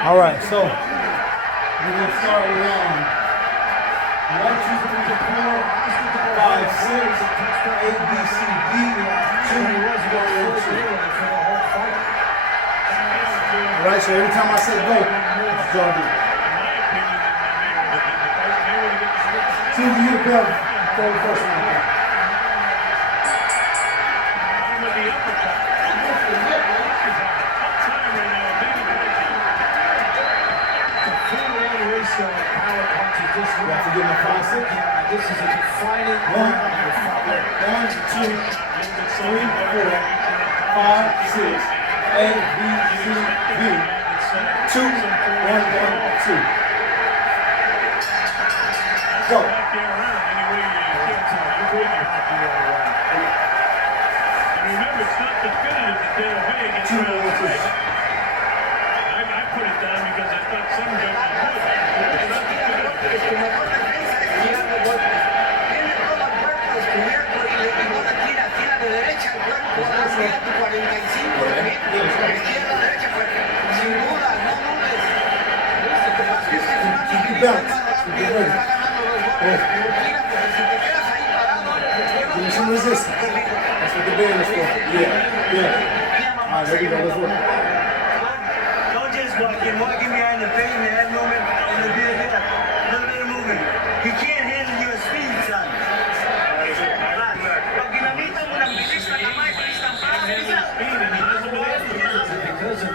All right, so we're gonna start with 1, 2, 3, 4, 5, 6, A, B, C, D, 2, 1, 2. All right, so every time I say go, it's John D. See if you go the first one. Power punches this You have to give him a 5, 6. This is a defining 1, 2, 3, 4, 5, 6. A, B, C, D. 2, 1, 1, 2. Go. Remember, it's not definitive that they're away against 2, 1, 2. I put it down because I thought some judges would. It's not definitive. Give me some resistance. That's what the band is for. Yeah. All right, there we go. Let's work. Don't just walking behind the pavement, that movement, and the bit of a little bit of movement. He can't handle your speed, son.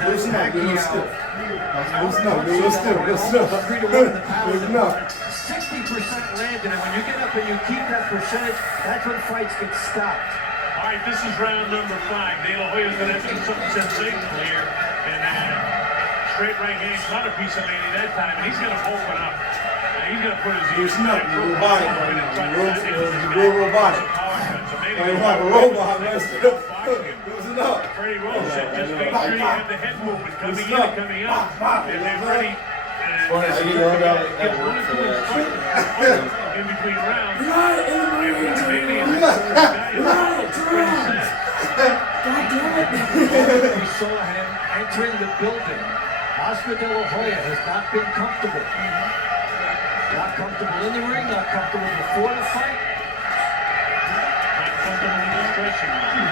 Loosen up, get a little still. Loosen up, get a little still. Loosen up. 60% landed, and when you get up and you keep that percentage, that's when fights get stopped. All right, this is round number 5. De La Hoya's going to have to do something sensational here. And straight right hand caught a piece of Manny that time, and he's going to open up. He's going to put his ears Loosen up, you're robotic right now. You're real robotic. You're like a robot, man. Loosen up. Freddie Rose said, just make sure you have the head movement coming in and coming out. And then Freddie I get yelled out at work for that. in between rounds. Right in the Marines. We saw him entering the building. Oscar De La Hoya has not been comfortable. Not comfortable in the ring, not comfortable before the fight. Not comfortable in the dressing room.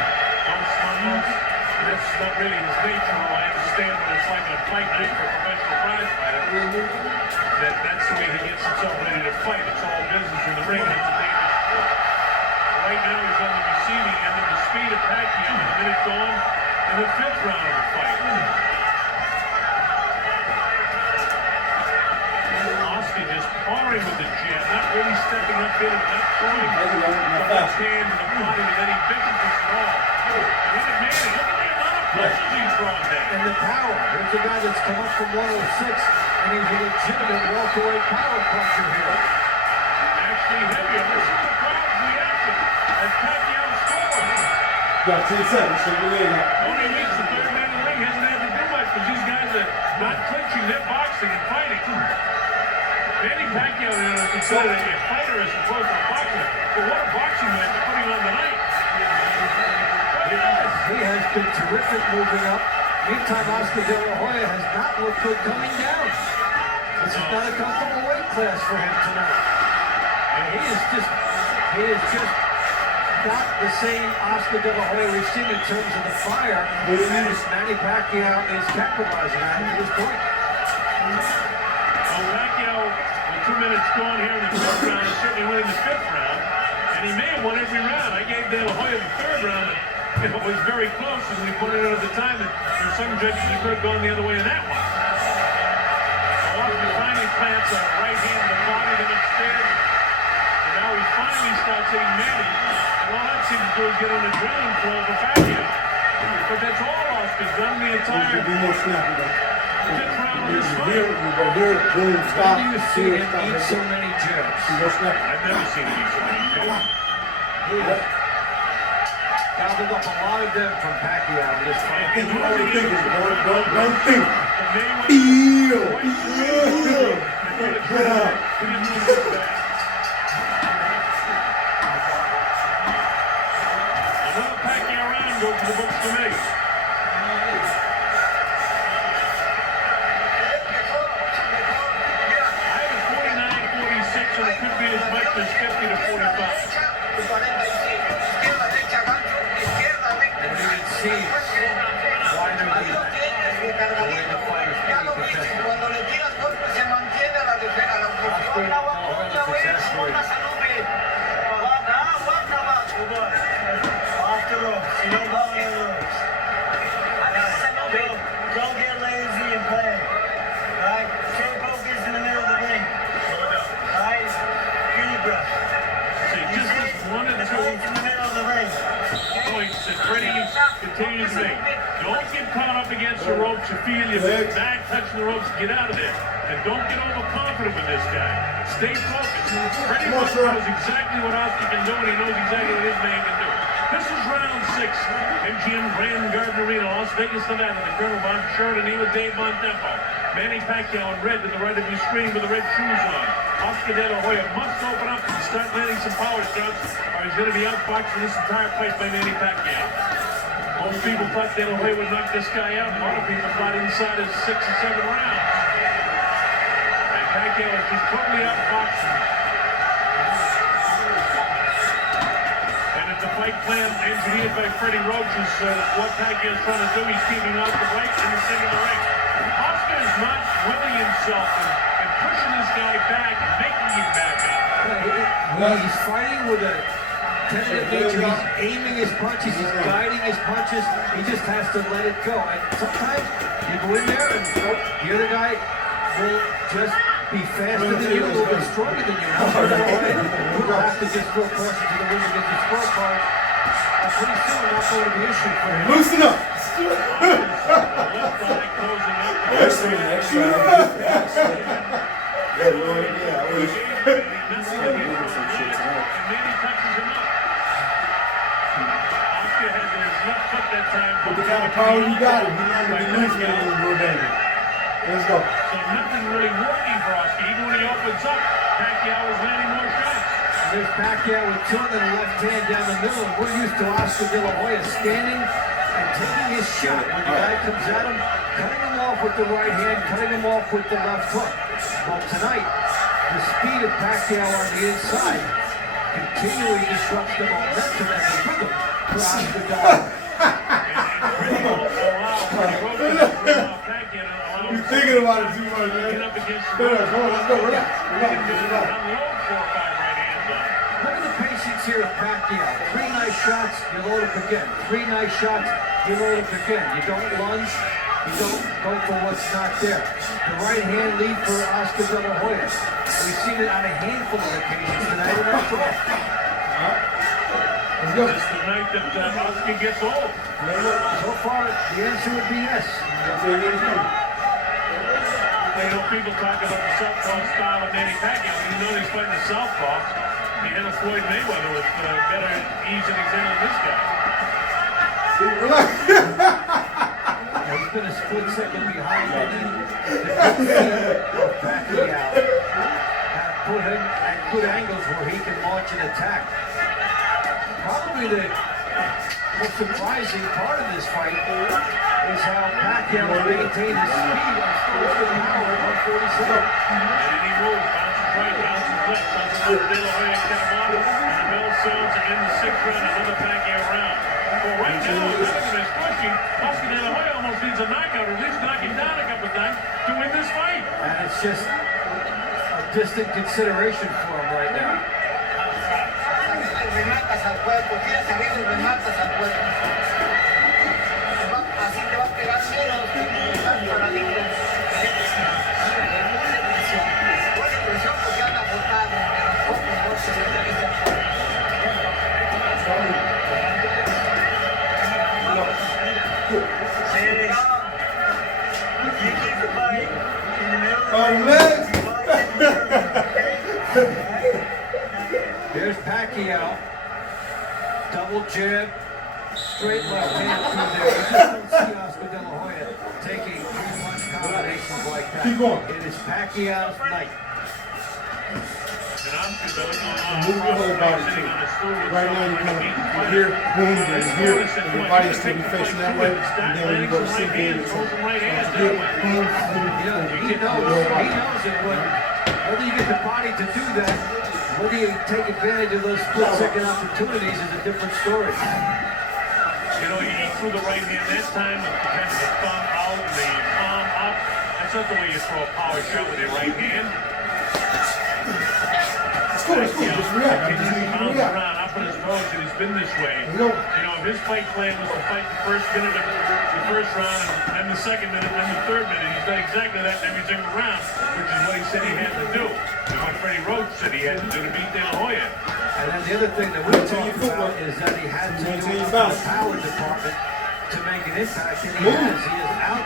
That's not really his nature. I understand when it's like a fight night for a professional prize fighter. That's the way he gets himself ready to fight. It's all business in the ring. It's a dangerous sport. Right now he's on the receiving end of the speed of Pacquiao. A minute gone in the 5th round of the fight. Oscar just pouring with the jab, not really stepping up in and not throwing the left hand and the body with any viciousness at all. Look at Manny. Look at the amount of punches he's drawn there. And the power. Here's a guy that's come up from 106, and he's a legitimate walkaway power puncher here. Actually heavier. Listen to the crowd's reaction as Pacquiao scores. Got 10 seconds, so we're in now. When he reached the 3rd man in the ring, he hasn't had to do much because these guys are not clinching, they're boxing and fighting. Manny Pacquiao is considered a fighter as opposed to a boxer. But what a boxing match they're putting on tonight. He has been terrific moving up. Meantime, Oscar De La Hoya has not looked good coming down. This is not a comfortable weight class for him tonight. And he is just not the same Oscar De La Hoya we've seen in terms of the fire as Manny Pacquiao is capitalizing on at this point. Well, Pacquiao, with 2 minutes gone here in the 5th round, is certainly winning the 5th round. And he may have won every round. I gave De La Hoya the 3rd round. It was very close, and we pointed out at the time that there were some judges who could have gone the other way in that one. Oscar finally plants a right hand in the body, then upstairs. And now he finally starts hitting Manny. And all that seems to do is get an adrenaline flow for Pacquiao. But that's all Oscar's done the entire Be more snappy though. 5th round of this fight. Here, you go here, boom, stop. When do you see him eat so many jabs? More snappy. I've never seen him eat so many jabs. Gobbled up a lot of them from Pacquiao in this fight. Think you only think it. Don't think. Feel. Another Pacquiao round goes to the books for me. Oscar's 50 to 45. And even sees why they're the way the fighters can be protected. Oscar De La Hoya is exasperated. Off the ropes. You don't go on the ropes. Don't get lazy and play. Alright? Stay focused in the middle of the ring. Alright? Breathe breath. See, just this one and Stay in two the middle of the ring. points that Freddie continues to make. Don't get caught up against the ropes. You feel your back touching the ropes, get out of there. And don't get overconfident with this guy. Stay focused. Freddie knows exactly what Oscar can do, and he knows exactly what his man can do. This is round 6. MGM Grand Garden Arena, Las Vegas, Nevada. The Colonel Von Sheridan, he with Dave Montempo. Manny Pacquiao in red to the right of your screen with the red shoes on. Oscar De La Hoya must open up and start landing some power shots, or he's going to be outboxed in this entire fight by Manny Pacquiao. Most people thought De La Hoya would knock this guy out. A lot of people thought inside his 6 or 7 rounds. And Pacquiao is just totally outboxed. And if the fight plan engineered by Freddie Roach is what Pacquiao is trying to do, he's keeping out the right and the center of the ring. Oscar is not willing himself and pushing this guy back and making him back up. He's fighting with a tentative nature. He's aiming his punches. He's guiding his punches. He just has to let it go. And sometimes you go in there and the other guy will just be faster than you, a little bit stronger than you. We'll have to just throw caution to the wind against the scorecard. Pretty soon, that's going to be an issue for him. Loosen up. That's the next round. Yeah, no idea. I wish. Some shit tonight. With the kind of power you got, you're not going to be losing it in the baby. Let's go. So nothing really working for Oscar. Even when he opens up, Pacquiao is landing more shots. There's Pacquiao with two in the left hand down the middle. And we're used to Oscar De La Hoya standing and taking his shot. When the guy comes at him, cutting him off with the right hand, cutting him off with the left hook. But tonight, the speed of Pacquiao on the inside continually disrupts the momentum and the rhythm for Oscar De La Hoya. You're thinking about it too much, man. Come on, let's go. Relax. Look at the patience here of Pacquiao. 3 nice shots, you load up again. 3 nice shots, you load up again. You don't lunge, you don't go for what's not there. The right hand lead for Oscar De La Hoya. We've seen it on a handful of occasions tonight, and that's all. Let's go. It's the night that Oscar gets old. So far, the answer would be yes. You know, people talk about the southpaw style of Manny Pacquiao. You know he's fighting the southpaw. He handled Floyd Mayweather with better ease than he's handling this guy. Relax. He's been a split second behind him. The Pacquiao have put him at good angles where he can launch an attack. Probably the most surprising part of this fight is how Pacquiao has maintained his speed and still has the power at 147. And he moves, bounces right, bounces left, bounces left. De La Hoya cut him off, and the bell sounds in the 6th round, another Pacquiao round. Well, right now, Donovan is pushing. Oscar De La Hoya almost needs a knockout, or at least knock him down a couple of times to win this fight. And it's just a distant consideration for him right now. Rematas al cuerpo, tiras arriba y rematas al cuerpo. Así te va a pegar menos para adentro. Buena presión porque anda botado, pero poco golpes le debe ser fuerte. There's Pacquiao. Double jab. Straight left hand through there. You just don't see Oscar De La Hoya taking 3-punch combinations like that. Keep going. It is Pacquiao's night. Move your whole body too. Right now you kind of here, boom, and here, and your body is still facing that way. And then when you go to sink in, it's here, boom, boom, He knows it, but whether you get the body to do that Whether you take advantage of those split-second opportunities is a different story. You know, he threw the right hand that time with kind of the thumb out and the palm up. That's not the way you throw a power shot with your right hand. It's cool, it's cool. Just react. I just need you to Bounce react. around, up on his toes, and he's been this way. You know, If his fight plan was to fight the first minute of the first round, and then the second minute, and then the third minute, he's done exactly that every single round, which is what he said he had to do. And what Freddie Roach said he had to do to beat De La Hoya. And then the other thing that we're talking about is that he had to use the power department to make an impact, and he has. He is out.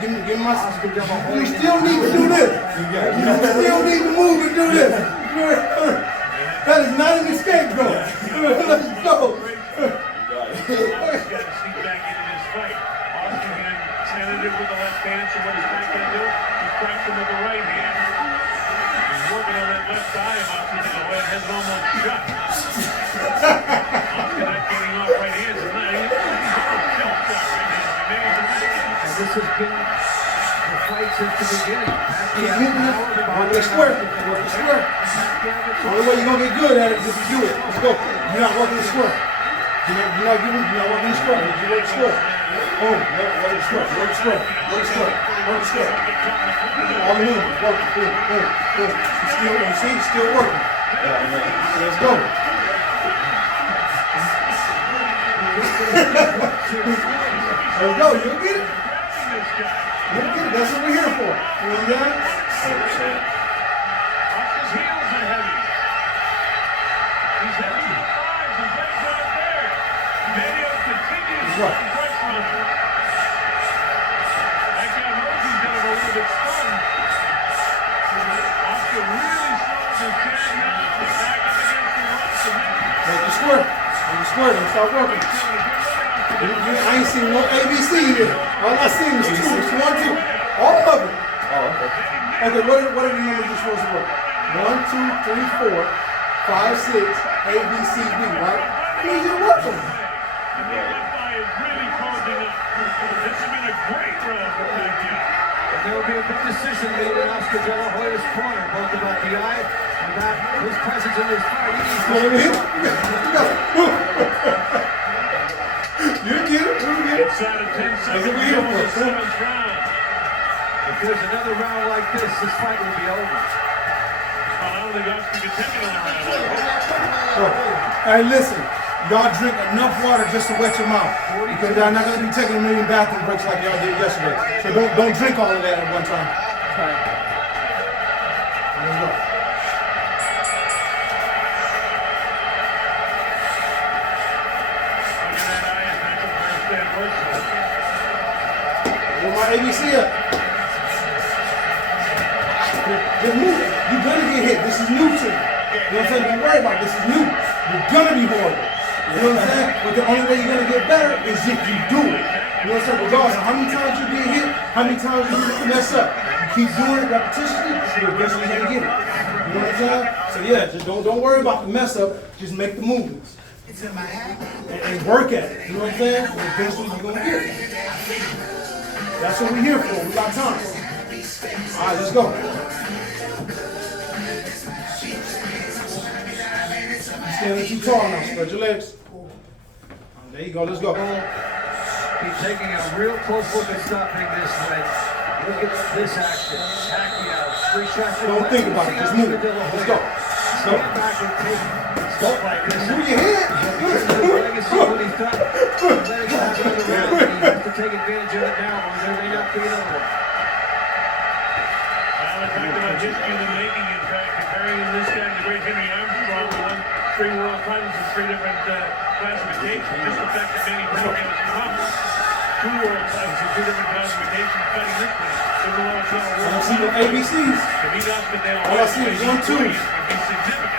give me my. Oscar De La Hoya. You still need to do this. You still need to move and do this. That is not an escape goal. Let's go. Oscar's got to sneak back into this fight. Oscar being tentative with the left hand, so what is Frank going to do? He cracks him with the right hand. He's working on that left eye of Oscar De La Hoya, has it almost shut. Oscar not getting off right hands. He's on a shell shot right now. And this has been the fight since the beginning. Keep hitting it. Work the square. Work the square. The only way you're going to get good at it is if you do it. Let's go. You're not working the square. You're not working the square. You work the square. Boom. Work the square. Work the square. Work the square. Work the square. All the movement. Work it. Boom. Boom. Boom. You see? Still working. Let's go. Let's go. You'll get it. You'll get it. That's what we're here for. You know what I'm saying? Oscar's heels are heavy. He's heavy to the thighs. His legs aren't there. Mario continues to press on him. That guy knows he's got him a little bit stunned. Oscar really slows his chin now. Back up against the ropes. Make the square. Make the square. Don't start working. I ain't seen no ABC here. All I seen is 2, 1, 2. All of it. Oh, okay. Okay, what are the numbers you're supposed to work? 1, 2, 3, 4, 5, 6, A, B, C, D, right? I need you to work them. And the left eye is really closing up. This has been a great round for Pacquiao. And there will be a big decision made in Oscar De La Hoya's corner, both about the eye and about his presence in this fight. He needs Come on, over here. You got it. You get it. You get it. Inside of 10 That's seconds, what we're here goes the for. 7th round. If there's another round like this fight will be over. Well, I don't think Oscar can take another round. Hey, listen. Y'all drink enough water just to wet your mouth. Because y'all not going to be taking a million bathroom breaks like y'all did yesterday. So don't drink all of that at one time. All right. Let's go. Where my ABC at? Just move it. You're gonna get hit. This is new to you. You know what I'm saying? Don't worry about it. This is new. You're gonna be horrible. You know what I'm saying? But the only way you're gonna get better is if you do it. You know what I'm saying? Regardless of how many times you get hit, how many times you mess up. You keep doing it repetitiously, you're eventually gonna get it. You know what I'm saying? So yeah, just don't worry about the mess up. Just make the movements. And work at it. You know what I'm saying? And eventually you're gonna get it. That's what we're here for. We got time. All right, let's go. Standing too tall now. Spread your legs. There you go. Let's go. He's taking a real close look at stopping this fight. Look at this action. Pacquiao, 3 shots. Don't think about it. Just move it. Let's go. Stand back and take stuff like this. Move your head. Legacy what he's done. Letting him have another round. He has to take advantage of it now, or there may not be another one. Well, we're talking about history in the making, in fact, comparing this guy to the great Henry Armstrong, who won 3 world titles in 3 different classifications. Just the fact that Manny Pacquiao has come up 2 world titles in 2 different classifications fighting this one. There's a lot of I don't see no ABCs. To beat Oscar De La All I Hoya see is 1, 2. would be significant.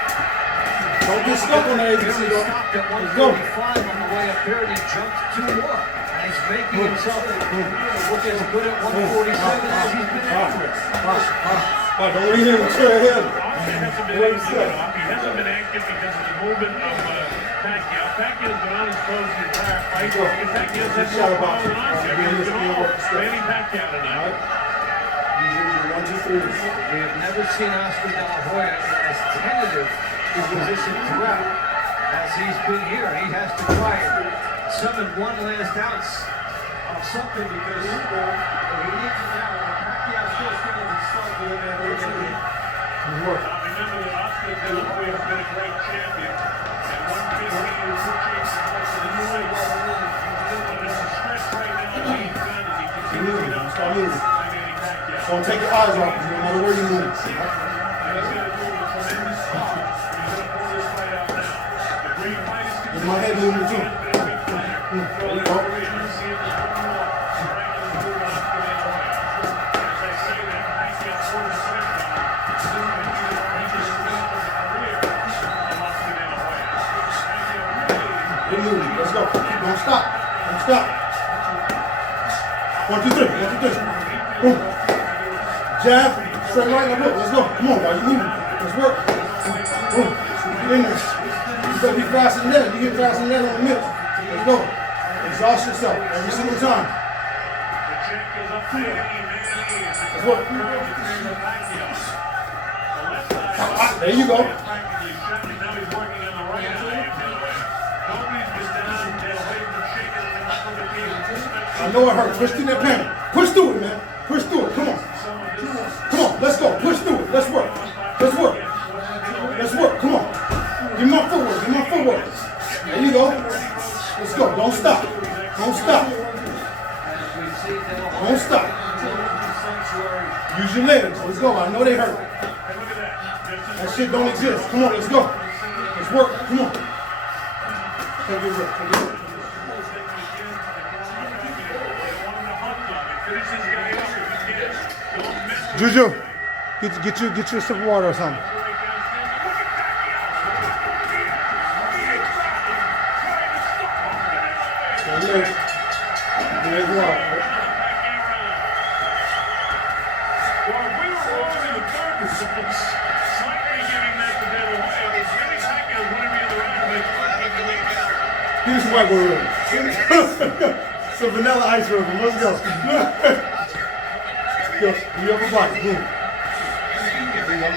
Don't get stuck on the ABC. He Though. stopped at Let's go. 145 on the way up here, and he jumped 2 more. And he's making himself look as good at 147 as he's been after it. Don't leave him to your head. Oscar hasn't been able to get off. He hasn't been active because of the movement of Pacquiao. Pacquiao's been on his toes the entire fight. And Pacquiao's had more power than Oscar. He's been all Manny Pacquiao tonight. All right. 1, 2, is. We have never seen Oscar De La Hoya in as tentative a position throughout as he's been here. He has to try and summon one last ounce of something because he needs it now. Pacquiao still stands and stuck with him after he gets hit. Remember that Oscar De La Hoya has been a great champion. At 115 or 2 chances in the fight. But it's a stretch right now that he's done as he continues to get outside by Manny Pacquiao. Don't take your eyes off him, no matter where you move. And he's going to do a tremendous job. He's going to pull this fight out now. The green light is Get my head moving too. There you go. Get moving. Let's go. Don't stop. Don't stop. 1, 2, 3. 1, 2, 3. Boom. Jab. Straight right. Now look. Let's go. Come on, guys. You moving. Let's work. Boom. Get in there. You better be fast in there. You get fast in there in a minute. Let's go. Exhaust yourself every single time. Let's work. There you go. I know it hurts. Push through that pain. Push through it, man. Push through it. Come on. Come on. Let's go. Push through it. Let's work. Let's work. Let's work. Come on. Give me my footwork. Give me my footwork. There you go. Let's go. Don't stop. Don't stop. Don't stop. Use your legs. Let's go. I know they hurt. That shit don't exist. Come on. Let's go. Let's work. Come on. Take your work. Take your work. Juju, get you a sip of water or something. There you go. Give me some white boy rhythm. Some vanilla ice rhythm. Let's go. Yo, you upper body. Boom. There you go.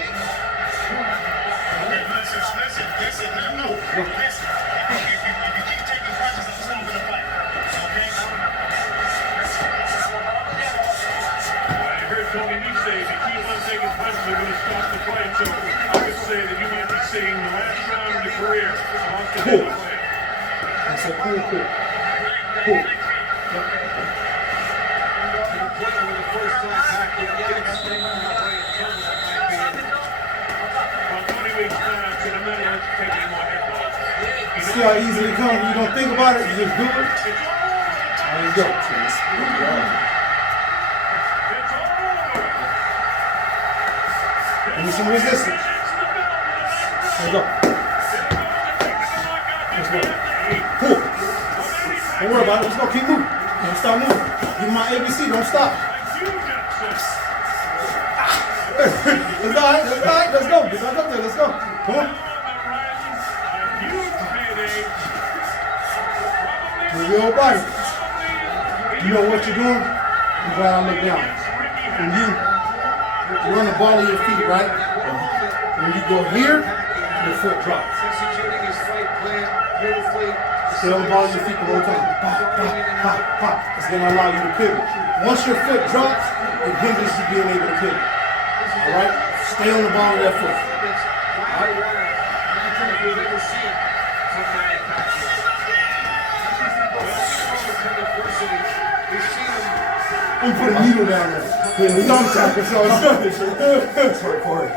Tony, you say if you keep on taking punches, they're going to stop the fight. So I would say that you might be seeing the last round of the career of Oscar De La Hoya. I said cool. Cool. See how easily it comes? You don't think about it, you just do it. There you go. Give me some resistance. There you go. Let's go. Cool. Don't worry about it. Let's go. Keep moving. Don't stop moving. Give me my ABC. Don't stop. Let's go. Let's go. Get back up there. Let's go. Come on. Move your whole body. You know what you're doing? I'm glad I look down. When you run the ball of your feet, right? When you go here, your foot drops. Stay on the ball of your feet the whole time. Pop. It's going to allow you to pivot. Once your foot drops, it hinders you being able to pivot. All right? Stay on the ball of that foot. All right? I'm putting a needle down there. Putting a thumb tacker, so it's done. That's hardcore.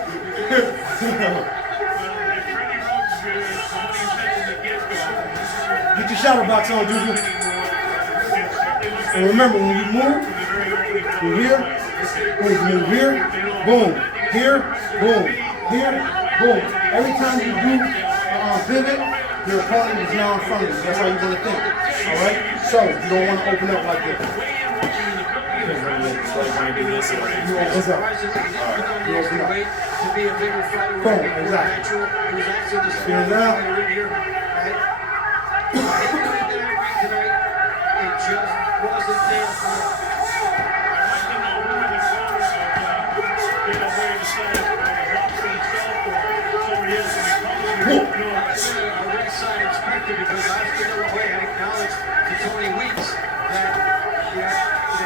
Get your shadow box on, Juju. And remember, when you move, you're here, boom, move here, boom, here, boom, here, boom. Every time you do pivot, your opponent is now in front of you. That's how you're going to think. All right? So, you don't want to open up like this. You open up. You open up. Boom, exactly. Spin it out. La Hoya decides to help himself or somebody else to recover. A ringside inspector because Oscar De La Hoya had acknowledged to Tony Weeks that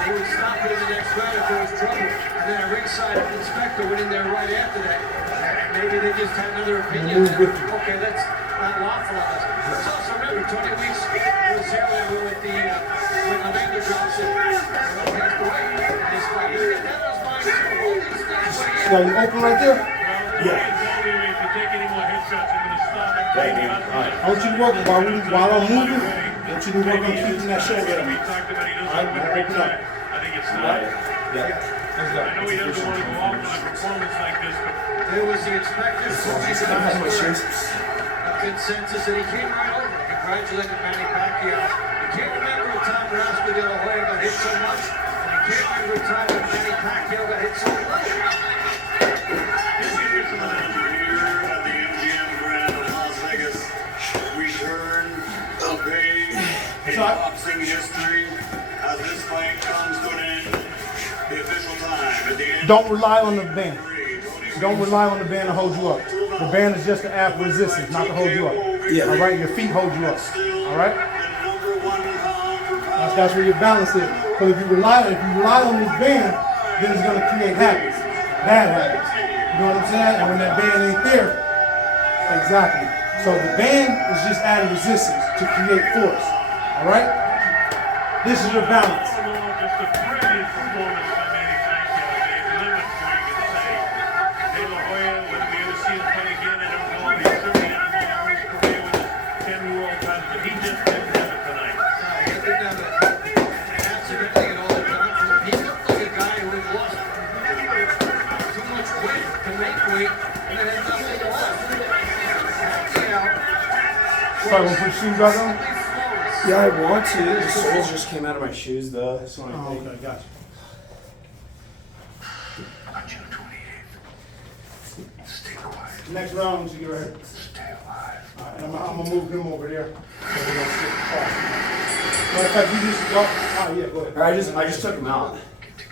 he would stop it in the next round if there was trouble. And then a ringside inspector went in there right after that. And maybe they just had another opinion. Okay, that's not lawful of us. Let's also remember Tony Weeks was here with the when Orlando Johnson passed away. And this fight, that was mine too. All these things, but You got it open right there? I want you to work while I'm moving. I want you to work on keeping that shoulder up. Alright, open up. I think it's time. Yeah. Let's go. I know he doesn't want to go off on a performance like this, but there was the inspector. A consensus, and he came right over. Congratulated Manny Pacquiao. You can't remember a time where Oscar De La Hoya got hit so much, and you can't remember a time when Manny Pacquiao got hit so much. Boxing history as this fight comes to an end. The official time at the end. Don't rely on the band. Don't rely on the band to hold you up. The band is just to add resistance, not to hold you up. Yeah. All right, your feet hold you up. All right. That's where your balance is. Because if you rely on this band, then it's gonna create habits, bad habits. You know what I'm saying? And when that band ain't there, exactly. So the band is just adding resistance to create force. All right? This is your balance. just a brilliant performance by Manny Pacquiao. There's limits where you can say De La Hoya, whether we ever see him play again, I don't know. He certainly had a long career with his 10 world titles, but he just didn't have it tonight. He didn't have it. Absolutely, and all the time. He looked like a guy who had lost too much weight to make weight, and then had nothing left. Sorry, we'll put shoes back on? Yeah, I want to. The soles just came out of my shoes, though. That's the only thing. Okay, got June 28th. Stay quiet. you. Next round, once you get ready. Stay alive. All right, I'm gonna move him over there. So we don't skip the call. Matter of fact, you just go. Yeah, go ahead. I just took them out.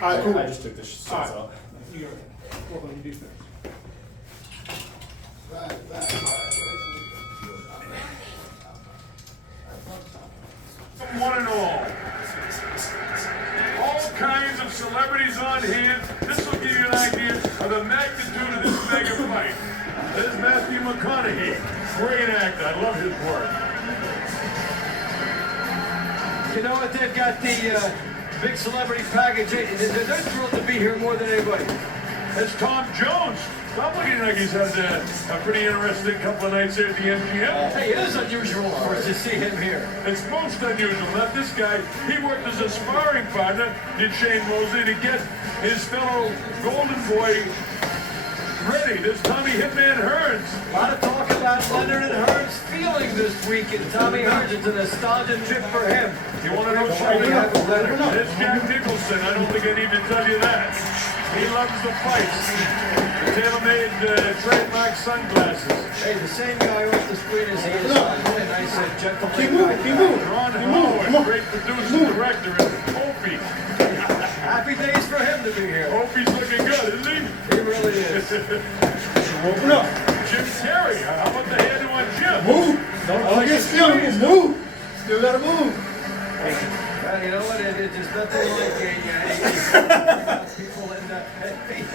All right, cool. I just took the soles All right. out. You work on your defense. One and all kinds of celebrities on hand. This will give you an idea of the magnitude of this mega fight. There's Matthew McConaughey, great actor. I love his work. You know what? They've got the big celebrity package. They're thrilled to be here more than anybody. That's Tom Jones. Not looking like he's had a pretty interesting couple of nights here at the MGM. Hey, it is unusual for us to see him here. It's most unusual. Not this guy. He worked as a sparring partner, did Shane Mosley, to get his fellow Golden Boy ready. There's Tommy Hitman Hearns. A lot of talk about Leonard and Hearns feeling this week, and Tommy Hearns, it's a nostalgia trip for him. You want to know something? It's Jack Nicholson. I don't think I need to tell you that. He loves the fights. Tailor-made trademark sunglasses. Hey, the same guy off the screen as he is on. And I said, gentleman. Keep moving, keep moving. Ron Howard, great producer, director, and Opie. Happy days for him to be here. Opie's looking good, isn't he? He really is. Open up. Jim Carrey. How about the hairdo on Jim? Move. Don't get still. Just move. Still gotta move. You know what? It's just nothing like people in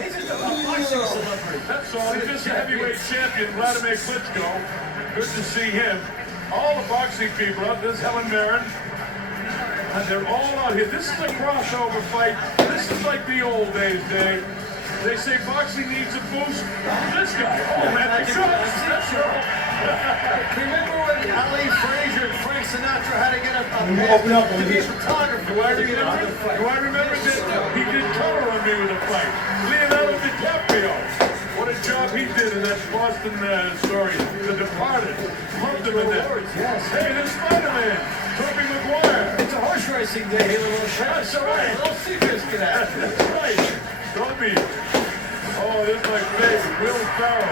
he's just a boxing celebrity. That's all. He's just a heavyweight champion, Vladimir Klitschko. Good to see him. All the boxing people out. There's Helen Mirren. And they're all out here. This is a crossover fight. This is like the old days, Dave. They say boxing needs a boost. This guy. Oh, man, that's Remember when Ali Frazier and Frank Sinatra had to get a open up to be a photographer? Do I remember that he did color on me with a fight? Leonardo DiCaprio. What a job he did in that Boston story, The Departed. Loved him in that. Yes. Hey, there's Spider-Man. Tobey Maguire. It's a horse racing day here, little shot. So right, little Seabiscuit action. That's right. Toby. Oh, this is my favorite, Will Ferrell.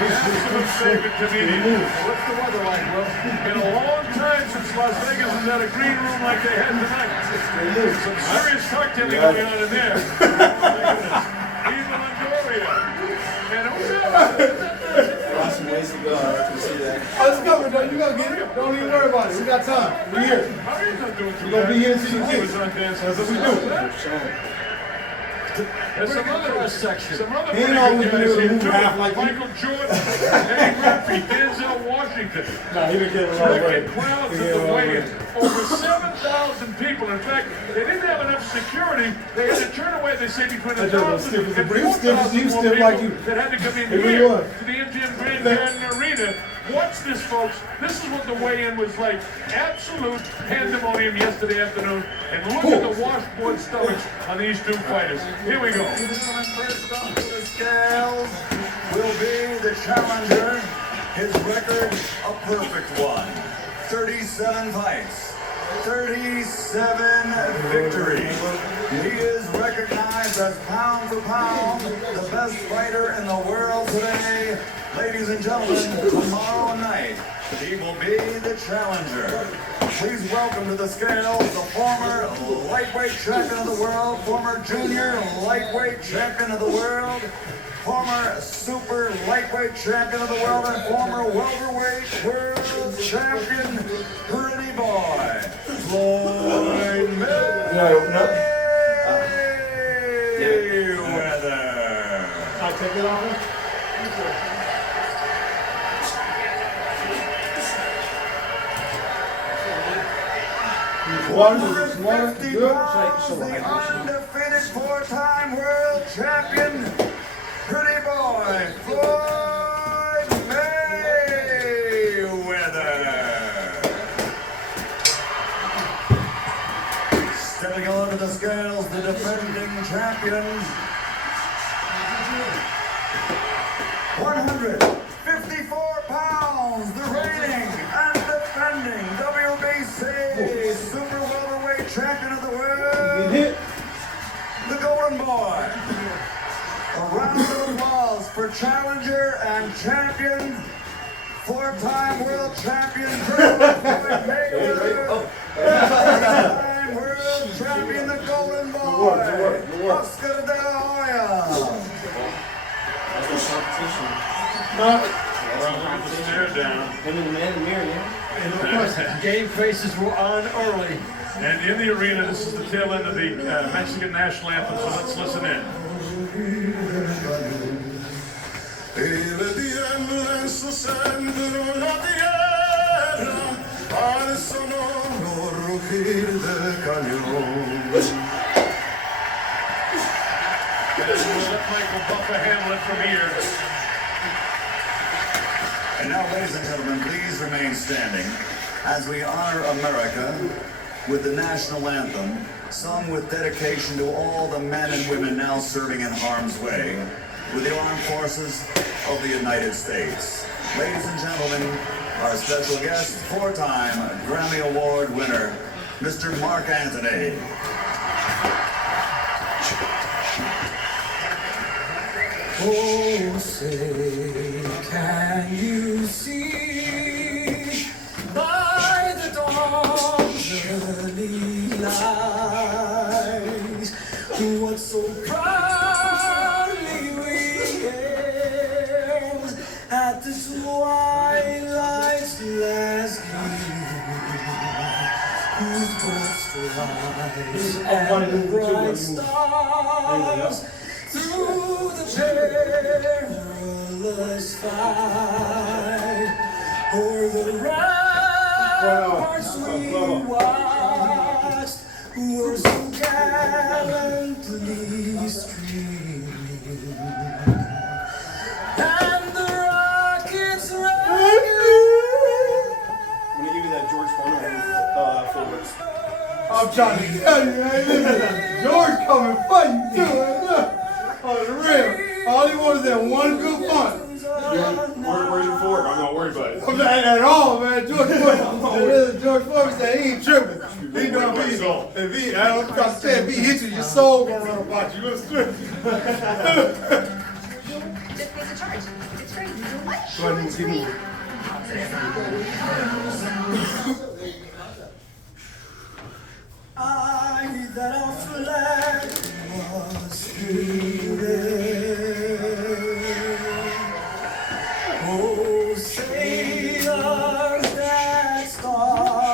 Absolute favorite comedian. What's the weather like, Will? In a long time since Las Vegas has had a green room like they had tonight. Some serious cocktailing going on in there. Oh, my goodness. Even on it. We got time. We're here. Mario's not doing too We're gonna be here until you bad. get. He's on dancing. That's what we do. There's some other cross section. Some other He ain't pretty always good been guys able to here move too. half like you. Michael Jordan, Eddie Murphy, Denzel Washington. Nah, he didn't get a lot of weight. Second crowds He at didn't the get a lot of weigh-in. weight. Over 7,000 people. In fact, they didn't have enough security. They had to turn away, they say, between That joke 1,000 was stiff as a and brief, stiff as 4,000 you, more stiff like people you. that had to come in Hey, where here you at? to the MGM Grand Garden Arena. Watch this, folks. This is what the weigh-in was like. Absolute pandemonium yesterday afternoon. And look at the washboard stomachs on these two fighters. Here we go. First up to the scales will be the challenger. His record, a perfect one. 37 fights, 37 victories. He is recognized as pound for pound the best fighter in the world today. Ladies and gentlemen, tomorrow night, he will be the challenger. Please welcome to the scales the former lightweight champion of the world, former junior lightweight champion of the world, former super lightweight champion of the world, and former welterweight world champion, Pretty Boy, Floyd Mayweather. I'll take it off. Water, 150 good. pounds, the undefeated four-time world champion, Pretty Boy, Floyd Mayweather. Stepping onto the scales, the defending champions, 154 pounds, the reigning and defending WBC Super Welterweight Champion of the world, the Golden Boy. A round of applause for challenger and champion, four-time world champion, Floyd Mayweather, four-time world champion, the Golden Boy, Oscar De La Hoya. Look at the stare down. Him and the man in the mirror, yeah. Game faces were on early. And in the arena, this is the tail end of the Mexican national anthem, so let's listen in. Vive tiembla en su centro la tierra al sonoro rugir del cañón. And we'll let Michael Buffer handle it from here. And now, ladies and gentlemen, please remain standing as we honor America with the national anthem, sung with dedication to all the men and women now serving in harm's way with the armed forces of the United States. Ladies and gentlemen, our special guest, four-time Grammy Award winner, Mr. Mark Anthony. Oh, say, can you see by the dawn's early light what so proudly we hailed at the twilight's last gleam, whose broad stripes and bright stars through the perilous fight, o'er the ramparts we watched, were so gallantly streaming, and the rockets rocking. I'm gonna give you that George Foreman Footwork. I'm trying to tell you, man. Listen, George coming for you too. Look, on the real. All he wants is that one good punch. Where's your fork? I'm not worried about it. I'm not at all, man. George Foreman said he ain't tripping. He know if he, I don't trust if he hit you, your soul gonna run about you. Let's strip. Just pay the charge. It's free. What? Go ahead and keep moving. I that our flag was faded. Oh, sailors that start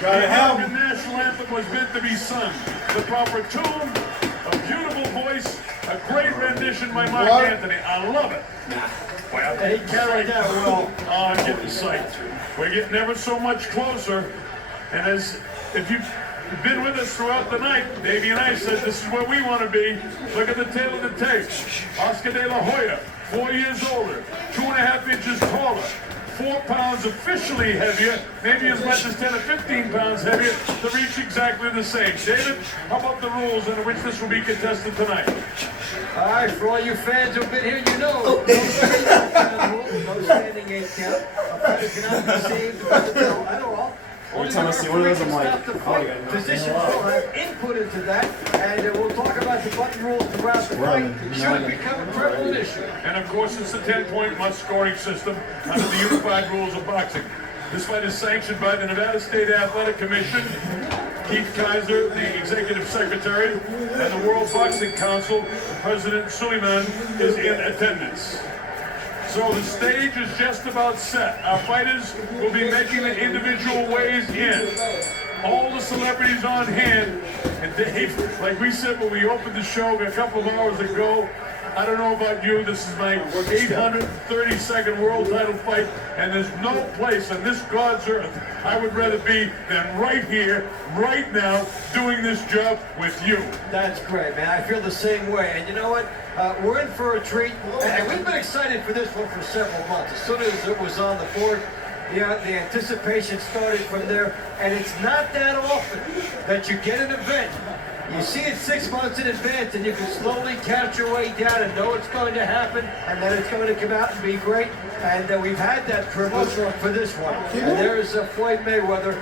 Gotta the have American national anthem was meant to be sung. The proper tune, a beautiful voice, a great rendition by Mark What? Anthony. I love it. Well, And he carried that well. oh, I'm getting psyched. We're getting ever so much closer. And if you've been with us throughout the night, Davey and I said this is where we want to be. Look at the tail of the tape. Oscar De La Hoya, 4 years older, 2.5 inches taller, 4 pounds officially heavier, maybe as much as 10 or 15 pounds heavier to reach exactly the same. David, how about the rules under which this will be contested tonight? All right, for all you fans who've been here, you know. No standing 8 count. A fighter cannot be saved by the bell at all. Every time I see one of those, I'm like, Stop the oh, fight. you got nothing. Physicians will have input into that, and we'll talk about the button rules throughout the fight. It should become a prevalent issue. And of course, it's a 10-point must-scoring system under the unified rules of boxing. This fight is sanctioned by the Nevada State Athletic Commission, Keith Kaiser, the executive secretary, and the World Boxing Council. President Suleiman is in attendance. So the stage is just about set. Our fighters will be making the individual ways in. All the celebrities on hand. And Dave, like we said when we opened the show a couple of hours ago, I don't know about you, this is my 832nd world title fight, and there's no place on this God's earth I would rather be than right here, right now, doing this job with you. That's great, man. I feel the same way. And you know what? We're in for a treat. And we've been excited for this one for several months. As soon as it was on the board, the anticipation started from there. And it's not that often that you get an event. You see it 6 months in advance, and you can slowly count your way down and know it's going to happen, and then it's going to come out and be great. And we've had that privilege for this one. And there's Floyd Mayweather.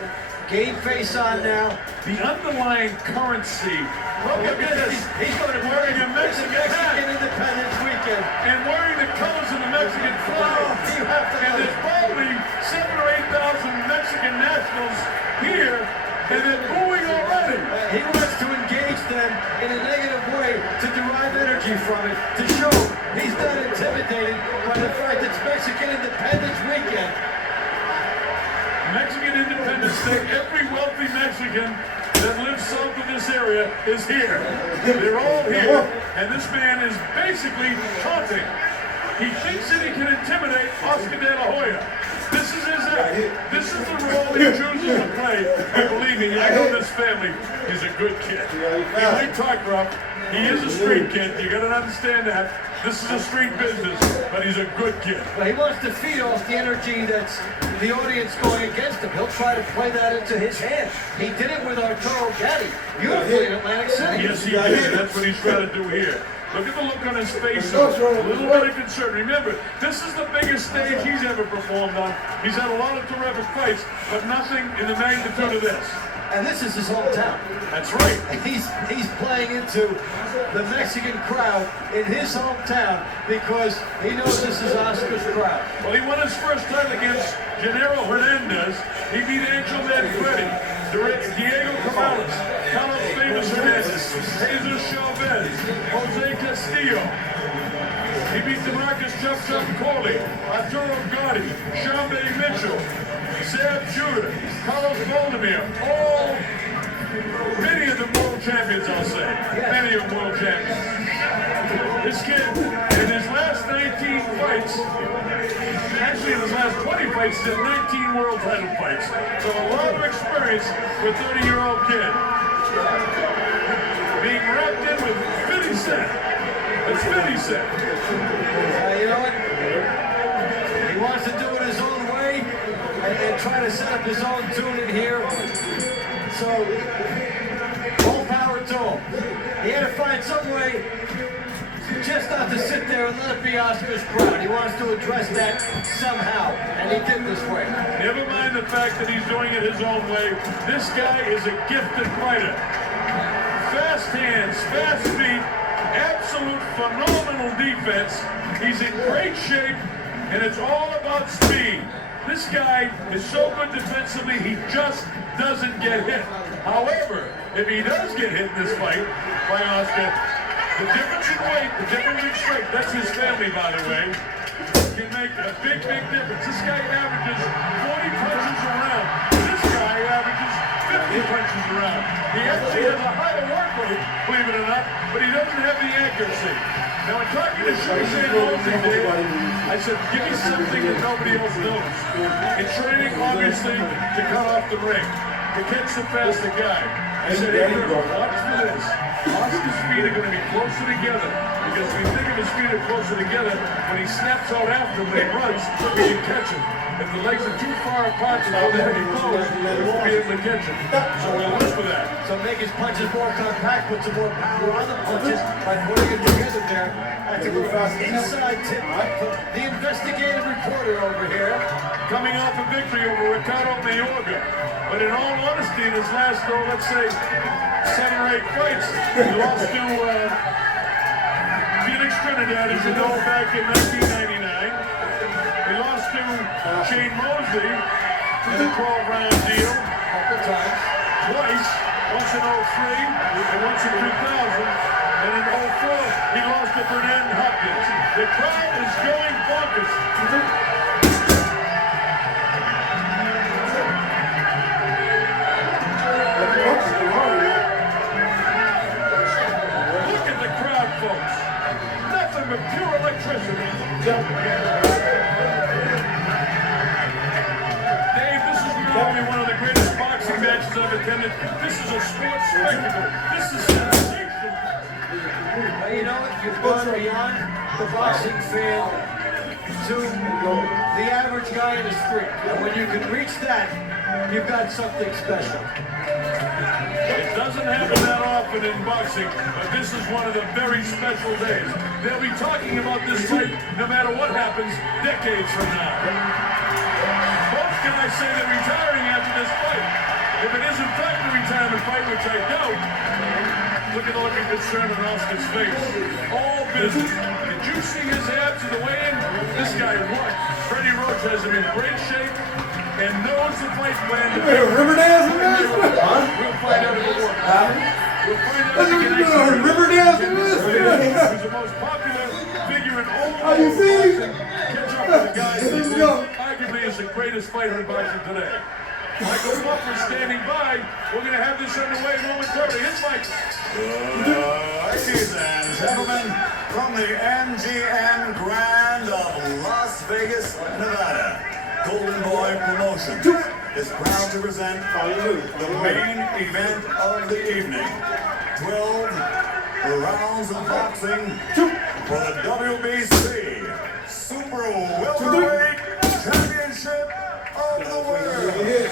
Game face on now. The underlying currency. Look at this. He's going to Wearing a Mexican hat Independence Weekend. and wearing the colors of the Mexican flag. You have to And there's probably 7,000 or 8,000 Mexican nationals here, and they're booing already. He wants to engage them in a negative way to derive energy from it, to show he's not intimidated by the fact it's Mexican Independence Weekend. Mexican Independence Day, every wealthy Mexican that lives south of this area is here. They're all here, and this man is basically taunting. He thinks that he can intimidate Oscar De La Hoya. This is his act. This is the role he chooses to play. And believe me, I know this family. He's a good kid. He might talk rough. He is a street kid. You gotta understand that. This is a street business, but he's a good kid. Well, he wants to feed off the energy that's the audience going against him. He'll try to play that into his hand. He did it with Arturo Gatti, beautifully in Atlantic City. Yes, he did. That's what he's trying to do here. Look at the look on his face. A little bit of concern. Remember, this is the biggest stage he's ever performed on. He's had a lot of terrific fights, but nothing in the magnitude of this. And this is his hometown. That's right. He's playing into the Mexican crowd in his hometown because he knows this is Oscar's crowd. Well, he won his first title against Gennaro Hernandez. He beat Angel Manfredi, Diego Cabales, Carlos Famous Hernandez, Jesus Chavez, Jose Castillo. He beat DeMarcus Chuck Corley, Arturo Gotti, Shambe Mitchell, Zab Judah, Carlos Voldemir, all, many of them world champions, I'll say. Many of them world champions. This kid, in his last 19 fights, actually in his last 20 fights, he's had 19 world title fights. So a lot of experience for a 30-year-old kid. Being wrapped in with 50 Cent. It's 50 Cent. You know what? He wants to do it his own way and try to set up his own tune in here. So, all power to him. He had to find some way just not to sit there and let it be Oscar's crowd. He wants to address that somehow, and he did this way. Never mind the fact that he's doing it his own way. This guy is a gifted fighter. Fast hands, fast feet, absolute phenomenal defense. He's in great shape, and it's all about speed. This guy is so good defensively, he just doesn't get hit. However, if he does get hit in this fight by Oscar, the difference in weight, the difference in strength, that's his family, by the way, can make a big, big difference. This guy averages 40 punches around. This guy averages ground. He actually has a higher work rate, believe it or not, but he doesn't have the accuracy. Now, in talking to Suzanne Mosey, Dave, I said, give me something that nobody else knows. In training, obviously, to cut off the ring, to catch the faster guy. I said, hey, girl, watch for this. Oscar's feet are going to be closer together, because when you think of his feet are closer together, when he snaps out after him, when he runs, he can catch him. If the legs are too far apart to throw the heavy blows, he won't be able to catch him. So we'll look for that. So make his punches more compact, put some more power on the punches by putting it together there. That's a little inside tip. The investigative reporter over here. Coming off a victory over Ricardo Mayorga. But in all honesty, in his last, let's say, 7 or 8 fights, he lost to Felix Trinidad, as you know, back in 1999. He lost to Shane Mosley in a 12-round deal. Couple times. Twice. Once in 03 and once in 2000. And in 04, he lost to Bernard Hopkins. The crowd is going bonkers. Look at the crowd, folks. Nothing but pure electricity. Dave, this is not only one of the greatest boxing matches I've attended. This is a sports spectacle. This is sensation. Well, you know what? You've gone beyond the boxing fan to the average guy in the street. And when you can reach that, you've got something special. It doesn't happen that often in boxing, but this is one of the very special days. They'll be talking about this fight no matter what happens decades from now. Both guys say they're retiring after this fight. If it is in fact a retirement fight, which I doubt, look at the look of concern on Oscar's face. All business. Did you see his abs in the weigh-in? This guy won. Freddie Roach has him in great shape and knows the fight plan. Riverdale? We'll find out if it works. We'll find out if he can actually Riverdale? He's the most popular figure in all How you feeling? Catch up with the guy who arguably is the greatest fighter in boxing today. Michael Buffer standing by. We're going to have this underway momentarily. It's Mike. Ladies and gentlemen, from the MGM Grand of Las Vegas, Nevada, Golden Boy Promotions is proud to present the main event of the evening. 12 rounds of boxing for the WBC Super Welterweight Championship of the World.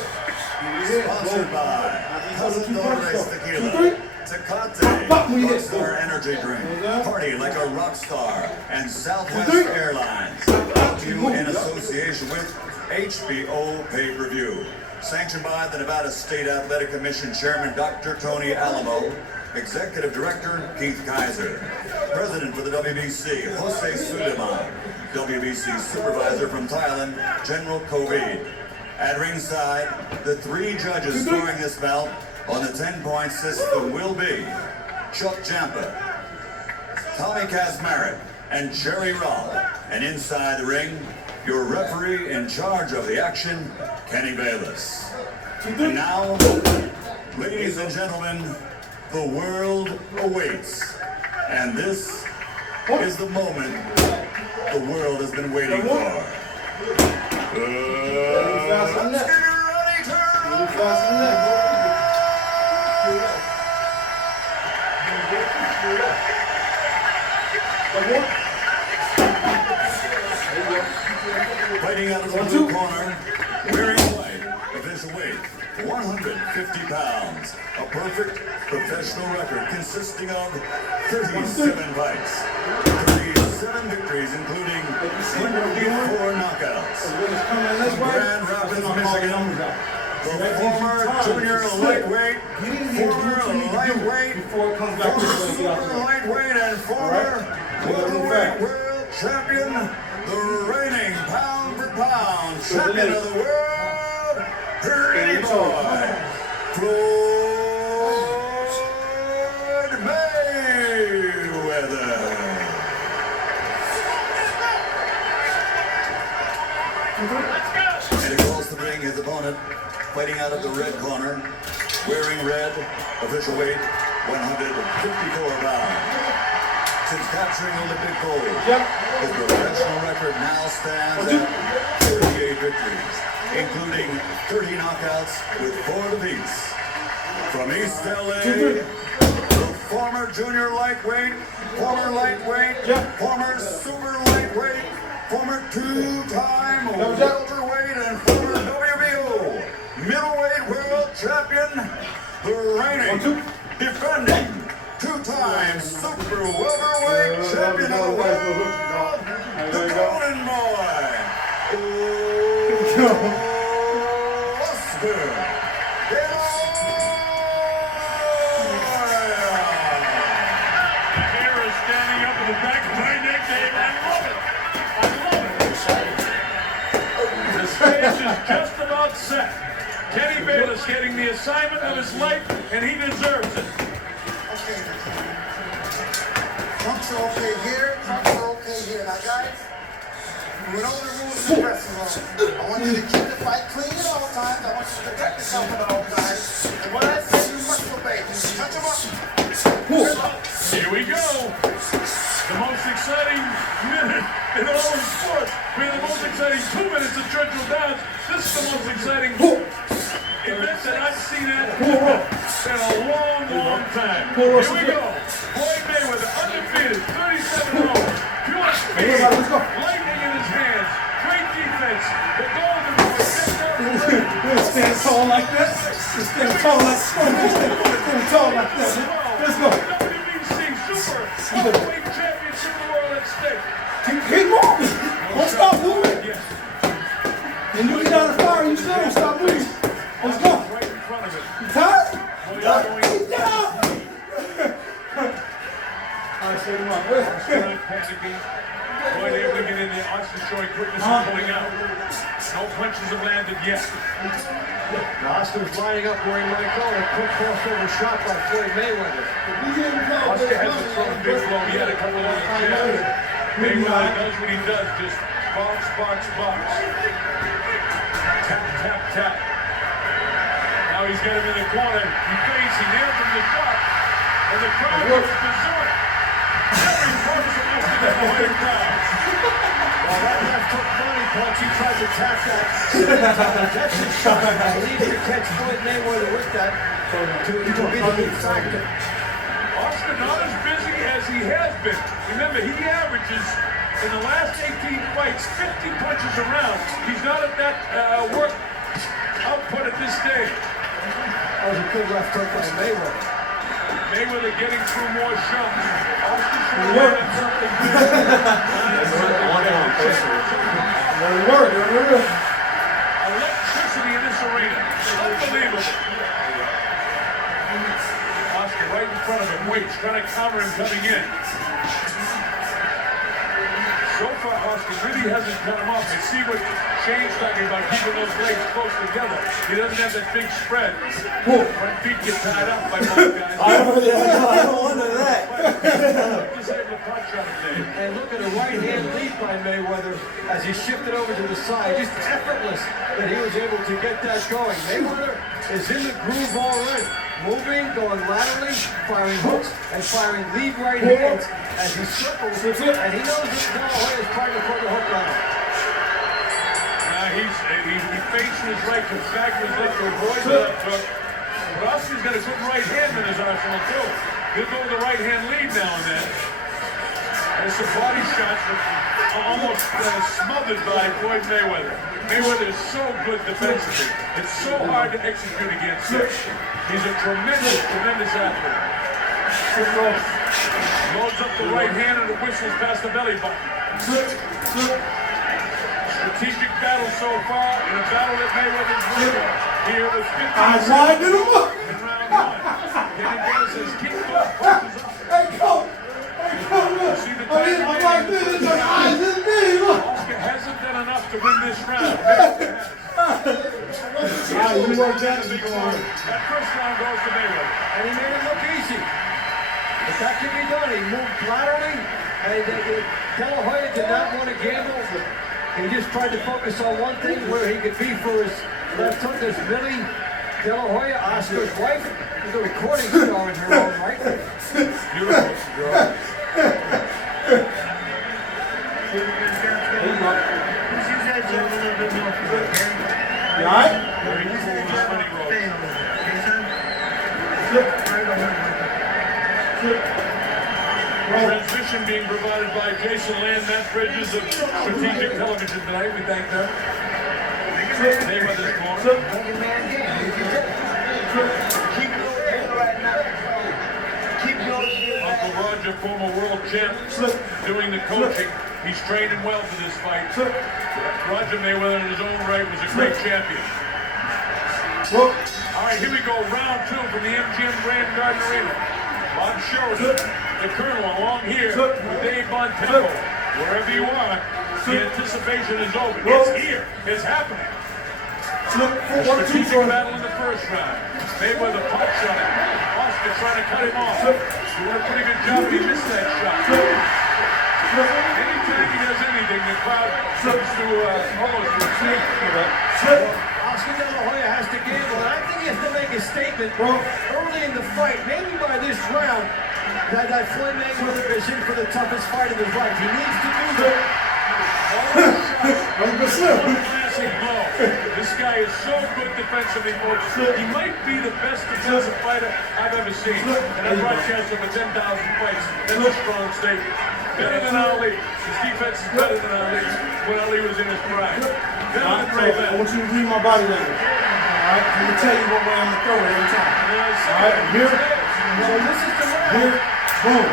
Sponsored by Cousin Dolores Tequila, Tecate, Rockstar Energy Drink, Party Like a Rockstar, and Southwest Airlines. Brought to you in association with HBO Pay-Per-View. Sanctioned by the Nevada State Athletic Commission Chairman Dr. Tony Alamo, Executive Director Keith Kaiser, President for the WBC Jose Suleiman, WBC Supervisor from Thailand General Kovid. At ringside, the 3 judges scoring this bout on the 10-point system will be Chuck Jampa, Tommy Kazmarek, and Jerry Roll. And inside the ring, your referee in charge of the action, Kenny Bayless. And now, ladies and gentlemen, the world awaits. And this is the moment the world has been waiting for. Let's get ready to Fighting out of the blue corner, wearing white, official weight, 150 pounds. A perfect professional record consisting of 37 fights, 37 victories, including 24 knockouts. Grand Rapids, Michigan, the former junior lightweight, super lightweight, and former welterweight world champion, the reigning pound-for-pound champion of the world, Pretty Boy, Floyd Mayweather. And across the ring, his opponent, fighting out of the red corner, wearing red, official weight 154 pounds. Since capturing Olympic gold, his professional record now stands at 38 victories, including 30 knockouts with 4 defeats. From East LA, the former junior lightweight, former lightweight, former super lightweight, former two-time welterweight, and former WBO middleweight world champion, the reigning, defending, two-time super welterweight champion of the world, the Golden Boy, Oscar. Standing up in the back of my neck, Dave. I love it. The stage is just about set. Kenny Bayless getting the assignment of his life, and he deserves it. Okay. Trunks are okay here. Trunks are okay here. Now, guys, we went over the rules in the dressing room. I want you to keep the fight clean at all times. I want you to protect yourself at all times. And what I say, you must obey. Touch them up. Here we go. The most exciting minute in all of sports. We had the most exciting 2 minutes at Churchill Downs. This is the most exciting event that I've seen in a long time. Here we go. Floyd Mayweather, undefeated, 37-0. Pure speed, lightning in his hands. Great defense. The Golden Boy gets down the ring. Stand tall like that. Stand tall like that. Stand tall like that. Let's go. Super heavyweight championship of the world at stake. Keep moving. Don't stop moving. And you get out of fire, you still don't stop moving. Let's go. Right in front of it. You tired? Keep down. I said, come on. Panicking. Boy, able to get in there. Austin showing quickness and pulling out. No punches have landed yet. Austin's lining up where he might go. A quick crossover shot by Floyd Mayweather. Austin hasn't thrown a big blow yet. A couple of the jabs. Mayweather does what he does. Just box. Tap, tap, tap. Now he's got him in the corner. He nails him in the shot. And the crowd goes berserk. Every person has to get away from crowd. Well, that left hook body punch, he tried to tap that. That's his shot. I believe he can catch Floyd Mayweather with that to be the big factor. Austin not as busy as he has been. Remember, he averages in the last 18 fights 50 punches around. He's not at that work output at this stage. That was a good left hook by Mayweather. Mayweather getting through more shots. Austin should have done something good. Electricity in this arena. Unbelievable. Oscar right in front of him, waits, trying to counter him coming in. So far, Oscar really hasn't cut him off. You see what Shane's talking about, keeping those legs close together. He doesn't have that big spread. Front feet get tied up by both guys. I don't wonder that. Just able to punch on him, Dave. And look at a right hand lead by Mayweather as he shifted over to the side. Just effortless that he was able to get that going. Mayweather is in the groove already. Moving, going laterally, firing hooks, and firing lead right hands as he circles. And he knows that De La Hoya is trying to put the hook on him. He faced his right to back his left to avoid the left hook. But Oscar's got a good right hand in his arsenal, too. He'll go with the right hand lead now and then. There's some body shots that are almost smothered by Floyd Mayweather. Mayweather is so good defensively. It's so hard to execute against him. He's a tremendous athlete. Loads up the right hand and whistles past the belly button. Strategic battle so far in a battle that Mayweather's winning. Here with 50 seconds in round one. Kenny Bayless says, keep those punches up. Hey, coach. See the time Oscar hasn't done enough to win this round. That first round goes to Mayweather. And he made it look easy. But that can be done. He moved laterally, and De La Hoya did not want to gamble. He just tried to focus on one thing where he could be for his left hook. There's really De La Hoya, Oscar's wife, is a recording star in her own right. Beautiful cigar. Let's use that jab a little bit more for it, okay? You alright? Very cool, this funny road. Okay, son? Flip. Right over here. Transmission being provided by Jason Land, Matt Bridges of Strategic Television tonight. We thank them. Mayweather's corner. Fucking man game. Keep going right now. Keep going. Uncle Roger, former world champ, doing the coaching. He's training well for this fight. Roger Mayweather in his own right was a great champion. All right, here we go. Round 2 from the MGM Grand Garden Arena. Bob Sheridan, the Colonel, along here with Dave Bontempo. Wherever you are, the anticipation is over. It's here. It's happening. A strategic battle in the first round. Mayweather pot shot. Oscar trying to cut him off. Doing a pretty good job. He missed that shot. Anytime he does anything, the crowd seems to almost receive it. Oscar De La Hoya has to gamble, and I think he has to make a statement early in the fight, maybe by this round, that Floyd Mayweather is in for the toughest fight of his life. He needs to do that. Classic blow. This guy is so good defensively, folks. He might be the best defensive fighter I've ever seen. And I've broadcast over 10,000 fights. That's a strong statement. Better than Ali. His defense is better than Ali when Ali was in his prime. I want you to read my body language. Alright? I'm gonna tell you what way I'm gonna throw it every time. Alright? Here. So this is the round. Here. Boom.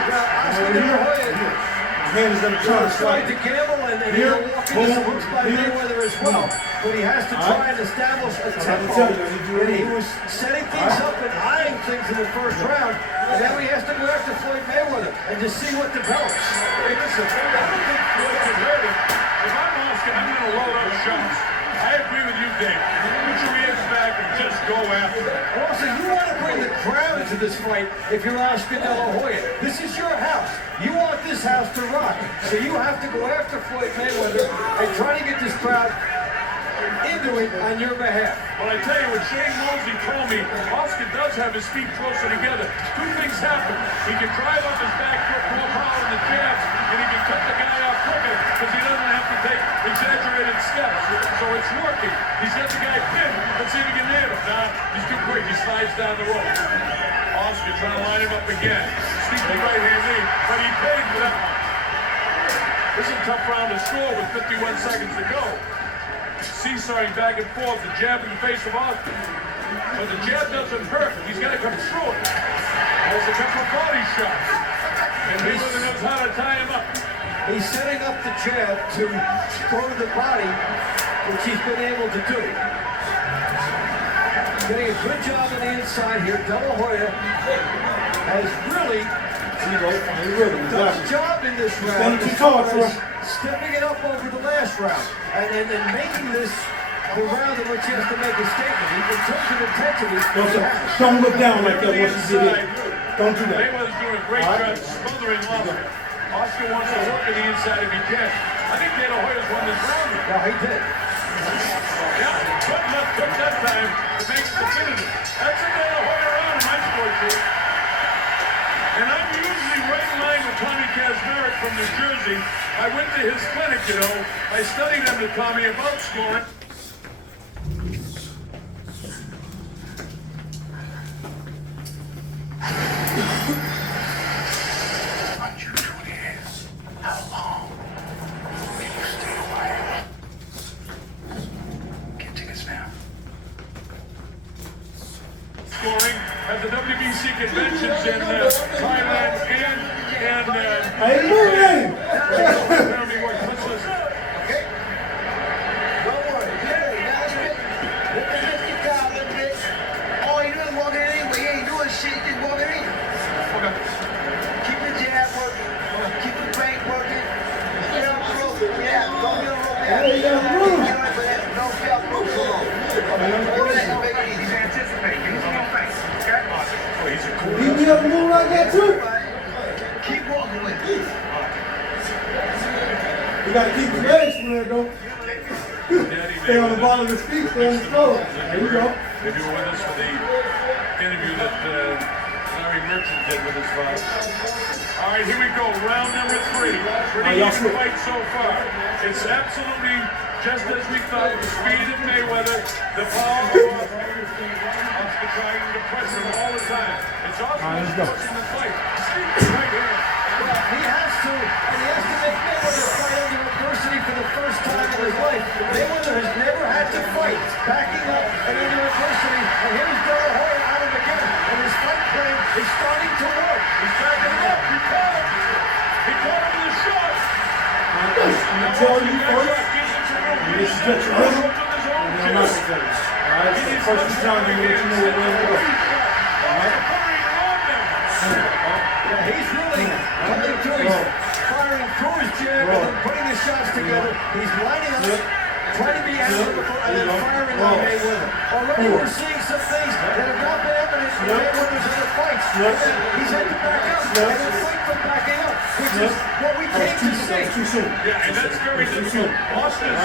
Oscar De La Hoya My hand is gonna turn tried to slightly. gamble, and then Here, he'll walk into some boom, hooks by here, Mayweather as well. But he has to try and establish a tempo. tell you, I need you to And he read. was setting things up and eyeing things in the first round. And now he has to go after Floyd Mayweather and just see what develops. Hey, listen, I don't think Floyd can hurt him. If I'm Oscar, I'm going to roll out shots. I agree with you, Dave. Put your ears back and just go after it. Also, you want to bring the crowd into this fight if you're Oscar De La Hoya. This is your house. You want this house to rock. So you have to go after Floyd Mayweather and try to get this crowd into it on your behalf. Well, I tell you what, Shane Mosley told me, Oscar does have his feet closer together. Two things happen. He can drive up his back foot, more power in the jabs, and he can cut the guy off quicker because he doesn't have to take exaggerated steps. So it's working. He's got the guy pinned. Let's see if he can nail him. Nah, he's too quick. He slides down the rope. Oscar trying to line him up again. Sneaky right hand lead, but he paid for that one. This is a tough round to score with 51 seconds to go. Seesawing back and forth, the jab in the face of Oscar. But the jab doesn't hurt. He's got to come through it. There's a couple of body shots. And Mayweather knows how to tie him up. He's setting up the jab to go to the body, which he's been able to do. Getting a good job on the inside here. De La Hoya has really done a job in this round as far as stepping it up over the last round and making this the round in which he has to make a statement. In terms of intensity, Don't look down like that once you get in. Don't do that. Mayweather's doing a great job smothering Oscar. Oscar wants to work on the inside if he can. I think De La Hoya's won this round. Yeah, he did. Yeah, good enough took that time to make it definitive. That's a De La Hoya round in my sport, too. And I'm usually right in line with Tommy Kazmarek from New Jersey. I went to his clinic, you know. I studied under Tommy about scoring. Scoring at the WBC conventions in Thailand and Hey, move in. Jeremy Ward, let's listen. Okay? Don't worry. Jerry, now let's get down a little bit. All you doing is walking in anyway. You ain't doing shit, just walking in. Okay. Keep the jab working. Keep the bank working. Get on the rope. Yeah, don't get on the rope. Yeah, you gotta move. Don't get on the rope so long. He's anticipating. He's in your face. Okay? Oh, he's a cool You be able to move like that too? Keep walking with it. Stay on the ball of his feet, stay on his toes. There you go. If you were with us for the interview that Larry Merchant did with his father. All right, here we go. Round number 3. Pretty even fight so far. It's absolutely just as we thought. The speed of Mayweather, the power of Oscar trying to press him all the time. It's Oscar pushing the fight. Right here. He has to, and he has to make Mayweather fight under adversity for the first time in his life. Mayweather has never had to fight backing up and under adversity, and here's De La Hoya out of again, and his fight plan is starting to work. He's backing it up. He caught him. He caught him with a shot. I'm telling you first. This is just your rhythm. I'm not gonna tell you. Alright, so first you trying to let you know where we're going. Alright? Yeah, he's really coming to his firing through his jab and then putting the shots together. He's lining up, trying to be analytical, and then firing on Mayweather. Already we're seeing some things that have not been evident in Mayweather's other fights. He's had to back up and then fight from backing up, which is what we came to see. Too soon. Yeah, and that's very difficult. Austin's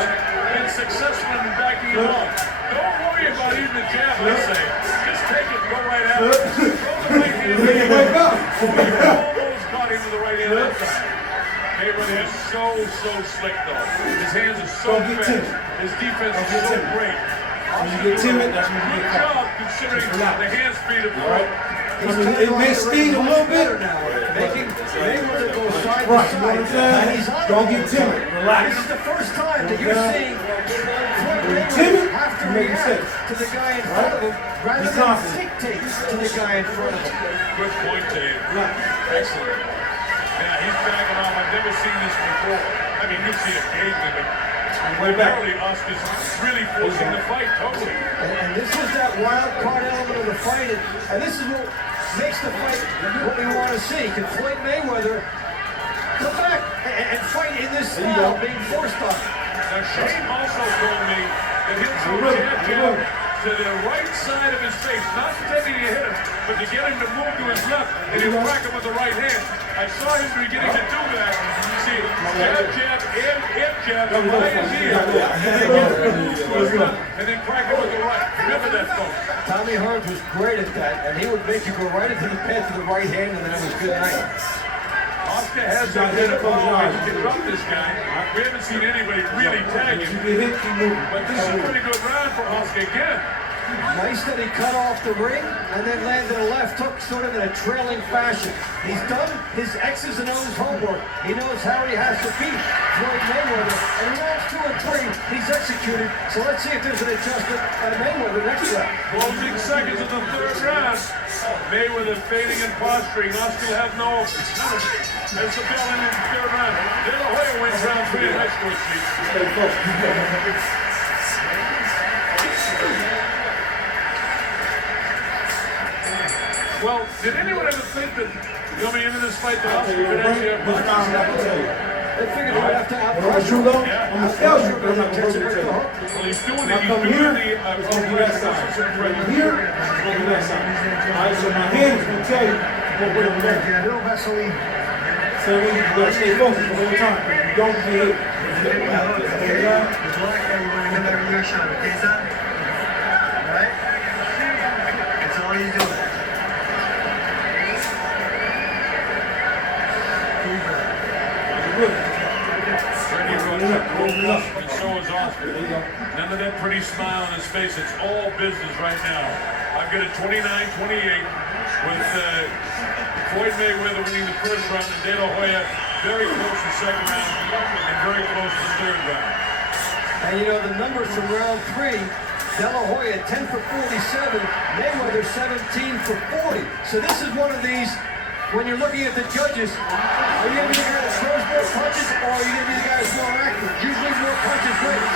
been successful in backing it off. Don't worry about even the jab, I say. Just take it, go right at it. Throw the right hand. Wake up. Almost caught him with the right hand that time. Mayweather is so slick though. His hands are so Don't get fast. timid. His defense is so great. When you get timid, that's when you Good get caught. job considering the hand speed of Alright? I mean, it may speed a little bit. Making Mayweather go side to Right, you know what I'm side. And he's saying? on Don't it. get timid. This Relax. is the first time that you're seeing Floyd When you're Mayweather timid, have to you make react mistakes. to the guy in front of him rather Be than confident. dictate to the guy in front of him. Good point, Dave. Relax. Excellent. Yeah, he's backing off. I've never seen this before. I mean, you see occasionally, but Way back. primarily Oscar's really forcing the fight totally. And this is that wild card element of the fight, and this is what makes the fight what we want to see. Can Floyd Mayweather come back and fight in this style being forced on him? Now, Shane also told me that he'll throw jab to the right side of his face, not intending to hit him, but to get him to move to his left, and he'll crack him with the right hand. I saw him beginning to do that. See, jab, and jab, by his ear, and then get him to move to his left, and then crack him with the right. Remember that, folks. Tommy Hearns was great at that, and he would make you go right into the path of the right hand, and then it was good night. Oscar has that bit of power. He can drop this guy. We haven't seen anybody really tag You him. get hit, keep moving. But this is a pretty good round for Oscar again. Nice that he cut off the ring and then landed a left hook sort of in a trailing fashion. He's done his X's and O's homework. He knows how he has to beat Floyd Mayweather. And in rounds 2 and 3, he's executed. So let's see if there's an adjustment by Mayweather next round. Closing seconds of the third round. Mayweather fading and posturing. Oscar will have no. There's the bell in the third round. De La Hoya wins round 3 in high school seats. Stay focused. Well, did anyone ever think that coming into this fight that Oscar This could actually have round, I'm not gonna tell you. They figured he'd have to What I'm outrush gonna do him. though, I'm gonna tell you, but I'm not gonna tell you. Well, he's doing When I it. He's come doing here, the it's gonna be that side. When I'm here, it's gonna be that side. Alright, so my hand is gonna tell you what we're gonna do. So you gotta stay focused the whole time. You don't get hit. That's all he's doing. Freddie robust, and so is Oscar. None of that pretty smile on his face. It's all business right now. I've got a 29-28 with Floyd Mayweather winning the first round and De La Hoya very close to the second round and very close to the third round. And you know, the numbers from round 3, De La Hoya 10 for 47, Mayweather 17 for 40. So this is one of these, when you're looking at the judges, are you going to be the guy that throws more punches, or are you going to be the guy that's more accurate? Usually more punches wins.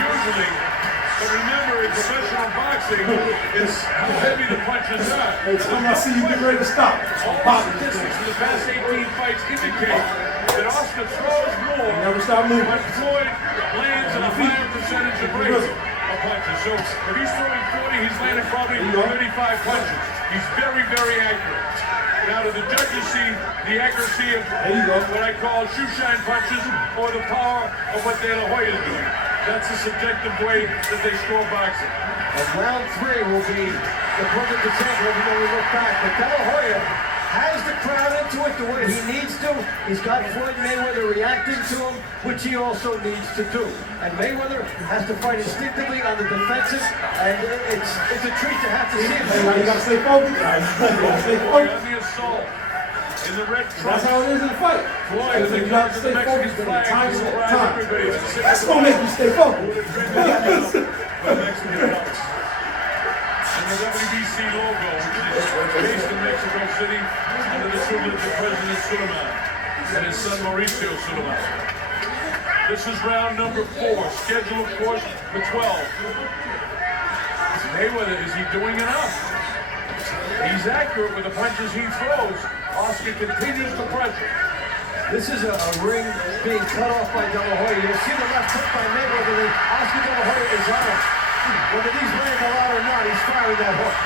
Usually, but remember in professional boxing, it's how heavy the punches are. Hey, come I see you get ready to stop. All Pop. the statistics in the past 18 fights indicate that Oscar throws more, Never stop moving. but Floyd lands at a higher percentage of rates of punches. So if he's throwing 40, he's landing probably 35 punches. He's very, very accurate. Now, do the judges see the accuracy of There you go. what I call shoe shine punches or the power of what De La Hoya is doing? That's a subjective way that they score boxing. And round 3 will be the perfect example of when we look back. But De La Hoya has the crowd into it the way he needs to. He's got Floyd Mayweather reacting to him, which he also needs to do. And Mayweather has to fight instinctively on the defensive, and it's a treat to have to see him. You gotta stay focused. You gotta stay Floyd focused. on the assault. In the red That's trunks. how it is in the fight. Floyd is You the gotta judge of stay the Mexican focused. flag. Time He is surprised time. everybody. That's gonna make you stay focused. The Mexican belts. And the WBC logo, which is based in Mexico City, under the tutelage of President Suleiman and his son Mauricio Suleiman. This is round number 4, scheduled of course for 12. Mayweather, is he doing enough? He's accurate with the punches he throws. Oscar continues to pressure. This is a ring being cut off by De La Hoya. You'll see the left hook by Mayweather. And Oscar De La Hoya is on him. Whether these land a lot or not, he's firing that hook.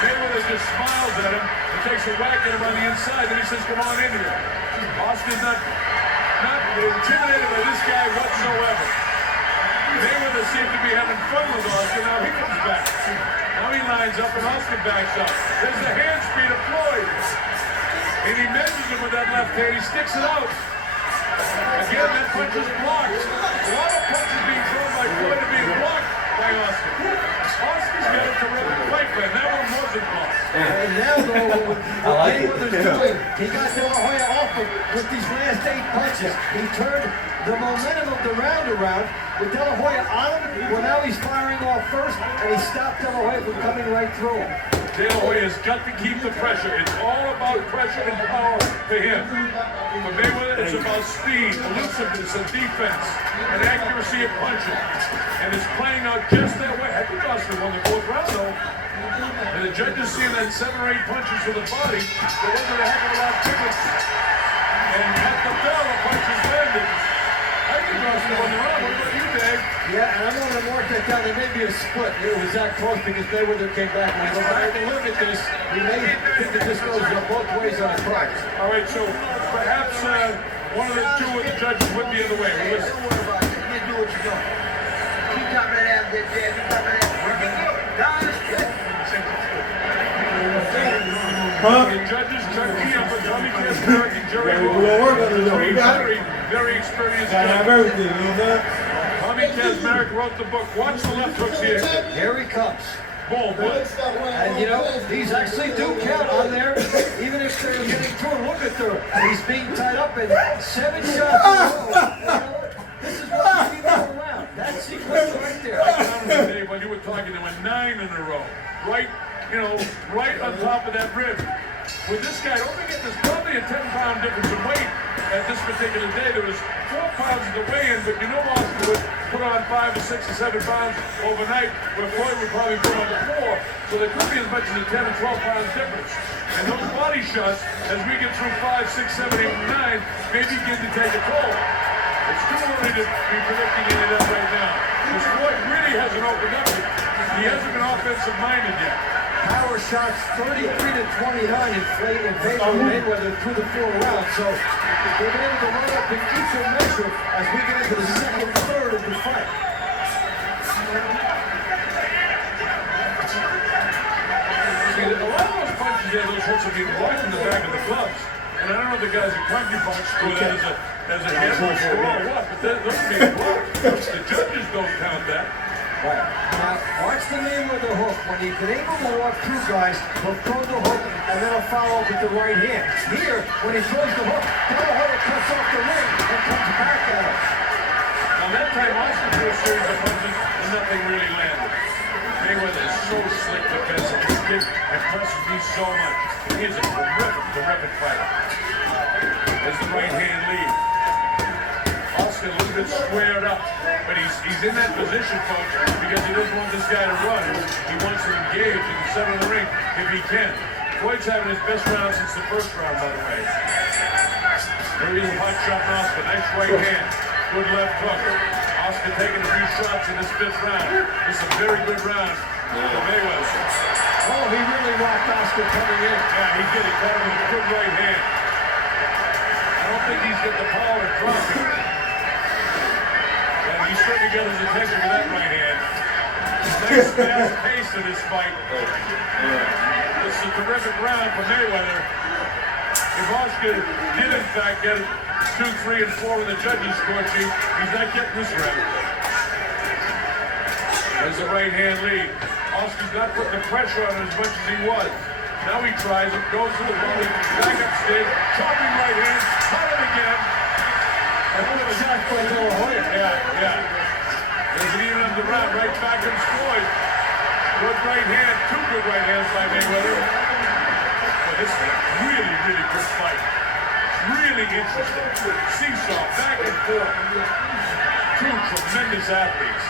Mayweather just smiles at him and takes a whack at him on the inside. Then he says, come on in here. Oscar's not intimidated by this guy whatsoever. Mayweather seems to be having fun with Oscar. Now he comes back. Now he lines up and Oscar backs up. There's the hand speed of Floyd. And he measures him with that left hand. He sticks it out. Again, that punch is blocked. A lot of punches being thrown by Floyd are being blocked by Oscar. Oscar's got a terrific fight plan. That one wasn't blocked. And now, though, what Mayweather's doing, he got De La Hoya off him with these last 8 punches. He turned the momentum of the round around with De La Hoya on him. Well, now he's firing off first, and he stopped De La Hoya from coming right through him. De La Hoya's got to keep the pressure. It's all about pressure and power for him. For Mayweather, it's about speed, elusiveness, and defense, and accuracy of punching. And it's playing out just that way. I think Oscar won the 4th round, though. And the judges seeing that 7 or 8 punches to the body, there wasn't a heck of a lot of difference. And at the bell, the punches landed. I think Oscar won the round. What about you, Dave? Yeah, and I'm going to mark that down. There may be a split. It was that close because Mayweather came back. When we go back and look at this, we may think that this goes both ways on the price. All right, so perhaps one of the 2 of the judges went the other way. We'll listen. Don't worry about it. You do what you're doing. Keep dropping that ass there, Jay. Keep dropping that ass. Working good. Down is good. The judges, Chuck Keough, Tommy Kazmarek, and Jerry We're gonna work on it, though. We 3 got very, it. very experienced Gotta have judges. everything, you know what I'm saying? Tommy Kazmarek wrote the book. Watch the left hooks here. Here he comes. Boom, one. And you know, these actually do count on there, even if they're getting through. Look at there. He's being tied up in 7 shots in a row. This is what we need all around. That sequence right there. I counted Dave when you were talking. There were 9 in a row. Right, right on top of that rib. With this guy, don't forget, there's probably a 10-pound difference in weight at this particular day. There was 4 pounds of the weigh-in, but you know Oscar would put on 5 or 6 or 7 pounds overnight, where Floyd would probably put on 4. So there could be as much as a 10 or 12 pound difference. And those body shots, as we get through 5, 6, 7, 8, and 9, may begin to take a toll. It's too early to be predicting any of that right now. Because Floyd really hasn't opened up yet. He hasn't been offensive-minded yet. Power shots 33 to 29 in favor of Mayweather through the 4 rounds. So they've been able to run up in equal measure as we get into the 2nd and 3rd of the fight. See, a lot of those punches there, those hooks are being blocked in the back of the gloves. And I don't know if the guys at Country Box score that as a handle score or what, but those are being blocked. The judges don't count that. Right. Now, watch the Mayweather hook. When he's been able to walk through guys, he'll throw the hook and then he'll follow up with the right hand. Here, when he throws the hook, De La Hoya cuts off the ring and comes back at him. Now that time Oscar threw a series of punches and nothing really landed. Mayweather is so slick defensive. This kid impresses me so much. He is a terrific, terrific fighter. There's the right hand lead. Oscar a little bit squared up, but he's in that position, folks, because he doesn't want this guy to run. He wants to engage in the center of the ring if he can. Floyd's having his best round since the 1st round, by the way. There he is, hot shot from Oscar. Nice right hand. Good left hook. Oscar taking a few shots in this 5th round. This is a very good round for Mayweather. Oh, he really rocked Oscar coming in. Yeah, he did. He caught him with a good right hand. I don't think he's got the power to drop him. got his attention with that right hand. Nice fast pace to this fight. This is a terrific round for Mayweather. If Oscar did in fact get 2, 3, and 4 in the judges' score sheet, he's not getting this round. There's the right hand lead. Oscar's not putting the pressure on him as much as he was. Now he tries it, goes to the body, back upstairs, chopping right hand, caught it again. And what a shot by De La Hoya. Yeah. There's an even on the round, right back and Floyd. Good right hand, 2 good right hands by Mayweather. But this is a really, really good fight. Really interesting. Seesaw, back and forth. 2 tremendous athletes.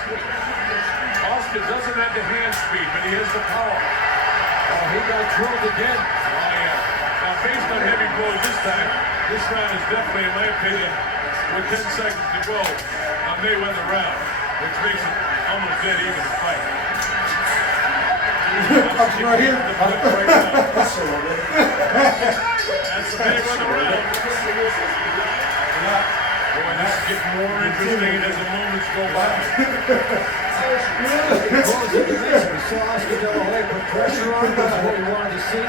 Oscar doesn't have the hand speed, but he has the power. Oh, he got drilled again. Oh, yeah. Now, based on heavy blows this time, this round is definitely, in my opinion, with 10 seconds to go, a Mayweather round, which makes it almost dead even to fight. Right here. Right now. That's the Mayweather round. Boy, this is getting more interesting as the moments go by. We saw Oscar De La Hoya put pressure on him. That's what we wanted to see.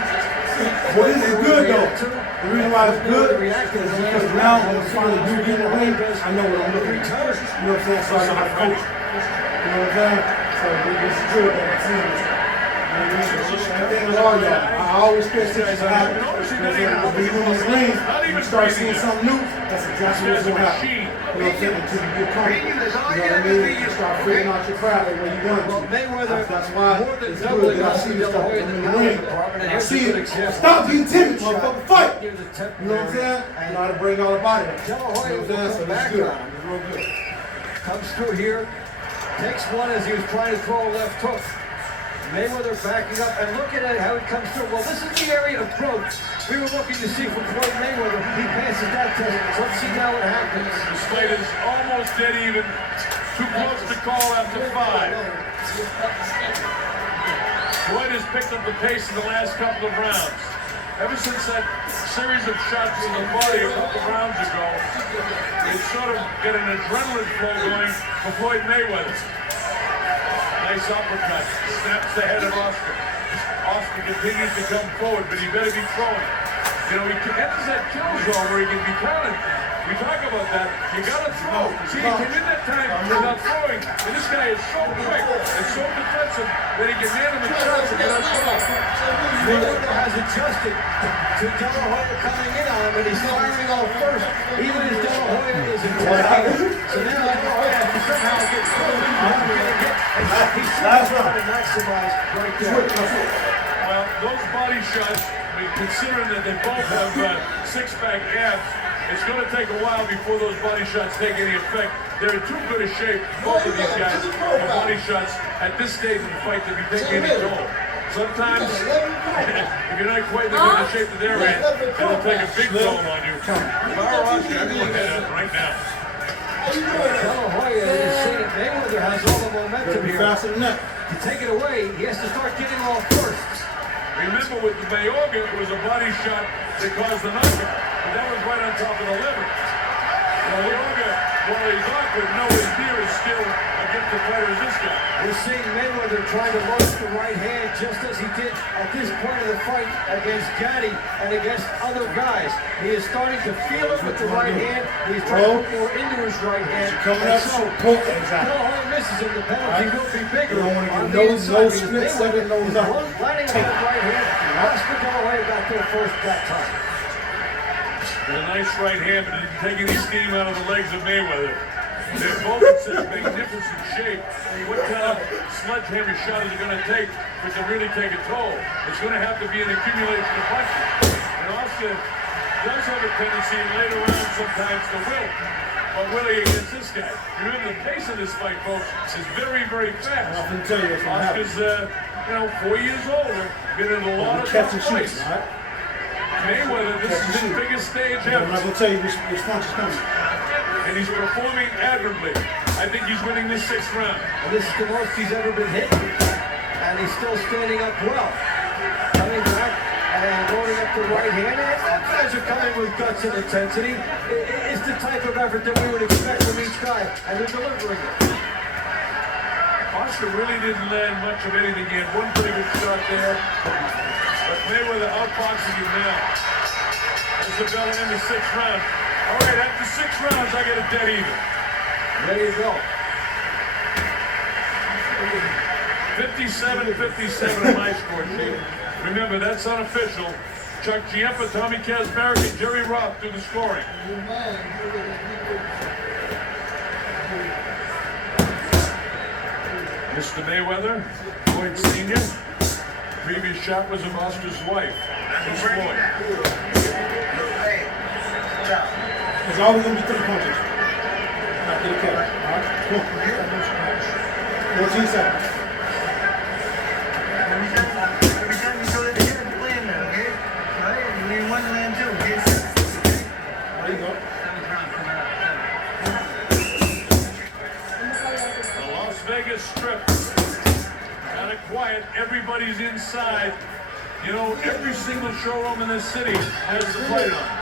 Well, this is good though. The reason why it's good is because now when I finally do get in the ring, I know what I'm looking at. You know what I'm saying? So I know how to coach. You know what I'm saying? So this is good that I'm seeing this. Everything with all y'all. I always pay attention to happen. You know what I'm saying? When you in this ring, you start seeing something new, that's exactly what's going to happen. You know what I'm saying? Until you get comfortable. You know what I mean? You start figuring out your craft and what you're going to. That's why it's good that I see this stuff in the ring. And I see it. Stop being timid, motherfucker. Fight! You know what I'm saying? You know how to bring all the body. You know what I'm saying? So this is good. It's real good. Comes through here. Takes one as he was trying to throw a left hook. Mayweather backing up and looking at how he comes through. Well, this is the area of growth we were looking to see from Floyd Mayweather. He passes that test. Let's see now what happens. This fight is almost dead even. Too close to call after 5. Floyd has picked up the pace in the last couple of rounds. Ever since that series of shots in the body a couple of rounds ago, it's sort of got an adrenaline flow going for Floyd Mayweather. Nice uppercut, snaps the head of Oscar. Oscar continues to come forward, but he better be throwing. You know, he enters that kill zone where he can be counted. We talk about that. You gotta throw. See, he came in that time without throwing, and this guy is so quick and so defensive that he can hand him a chance without throwing. Mayweather has adjusted to De La Hoya coming in on him, and he's firing off first, even as De La Hoya is attacking. So now De La Hoya has to somehow get through. He's trying to maximize right there. Well, those body shots, considering that they both have six-pack abs, it's going to take a while before those body shots take any effect. They're in too good a shape, both of these guys, for body shots at this stage of the fight to be taking any toll. Sometimes, if you're not quite in the good shape that they're in, it'll take a big toll on you. If I were Oscar, I'd go ahead of it right now. De La Hoya is saying Mayweather has all the momentum here. Faster than that. To take it away, he has to start getting off first. Remember with the Mayorga, it was a body shot that caused the knockout. But that was right on top of the liver. Mayorga, while he's awkward, nowhere near as skilled a gifted fighter as this guy. We're seeing Mayweather trying to launch the right hand just as he did at this point of the fight against Gatti and against other guys. He is starting to feel it with the right hand. He's trying to put more into his right hand. Coming up, so poke exactly. De La Hoya misses him. The penalty will be bigger. You don't want to on get the inside. no split second, no nothing. Landing on the right hand. Oscar De La Hoya got there first that time. With a nice right hand, but didn't take any steam out of the legs of Mayweather. They're both in such magnificent shape. What kind of sledgehammer shot is it going to take for it to really take a toll? It's going to have to be an accumulation of punches. And Oscar does have a tendency in later rounds sometimes to wilt. But Willie against this guy. Remember, the pace of this fight, folks, is very, very fast. I can tell you what's going to happen. Oscar's, 4 years older, been in a lot of tough fights. Mayweather, this is his biggest stage ever. I'm not going to tell you which punch is coming. And he's performing admirably. I think he's winning this 6th round. And this is the most he's ever been hit. And he's still standing up well. Coming back and loading up the right hand. And both guys are coming with guts and intensity. It's the type of effort that we would expect from each guy. And they're delivering it. Oscar really didn't land much of anything. He had one pretty good shot there. But Mayweather outboxing him now. Isabella in the 6th round. All right, after 6 rounds, I get a dead even. There you go. 57-57 on my score sheet. Remember, that's unofficial. Chuck Giampa, Tommy Kazmarek, and Jerry Roth do the scoring. Mr. Mayweather, Floyd Sr. Previous shot was of Oscar's wife. That was Floyd. Hey, ciao. It's always going to be 3 punches. Not get a count. All right? Come on. 14 seconds. Every time you throw it together, you land that, okay? Right? You land one, you land two, okay? There you go. The Las Vegas Strip. Kind of quiet. Everybody's inside. You know, every single showroom in this city has the fight on.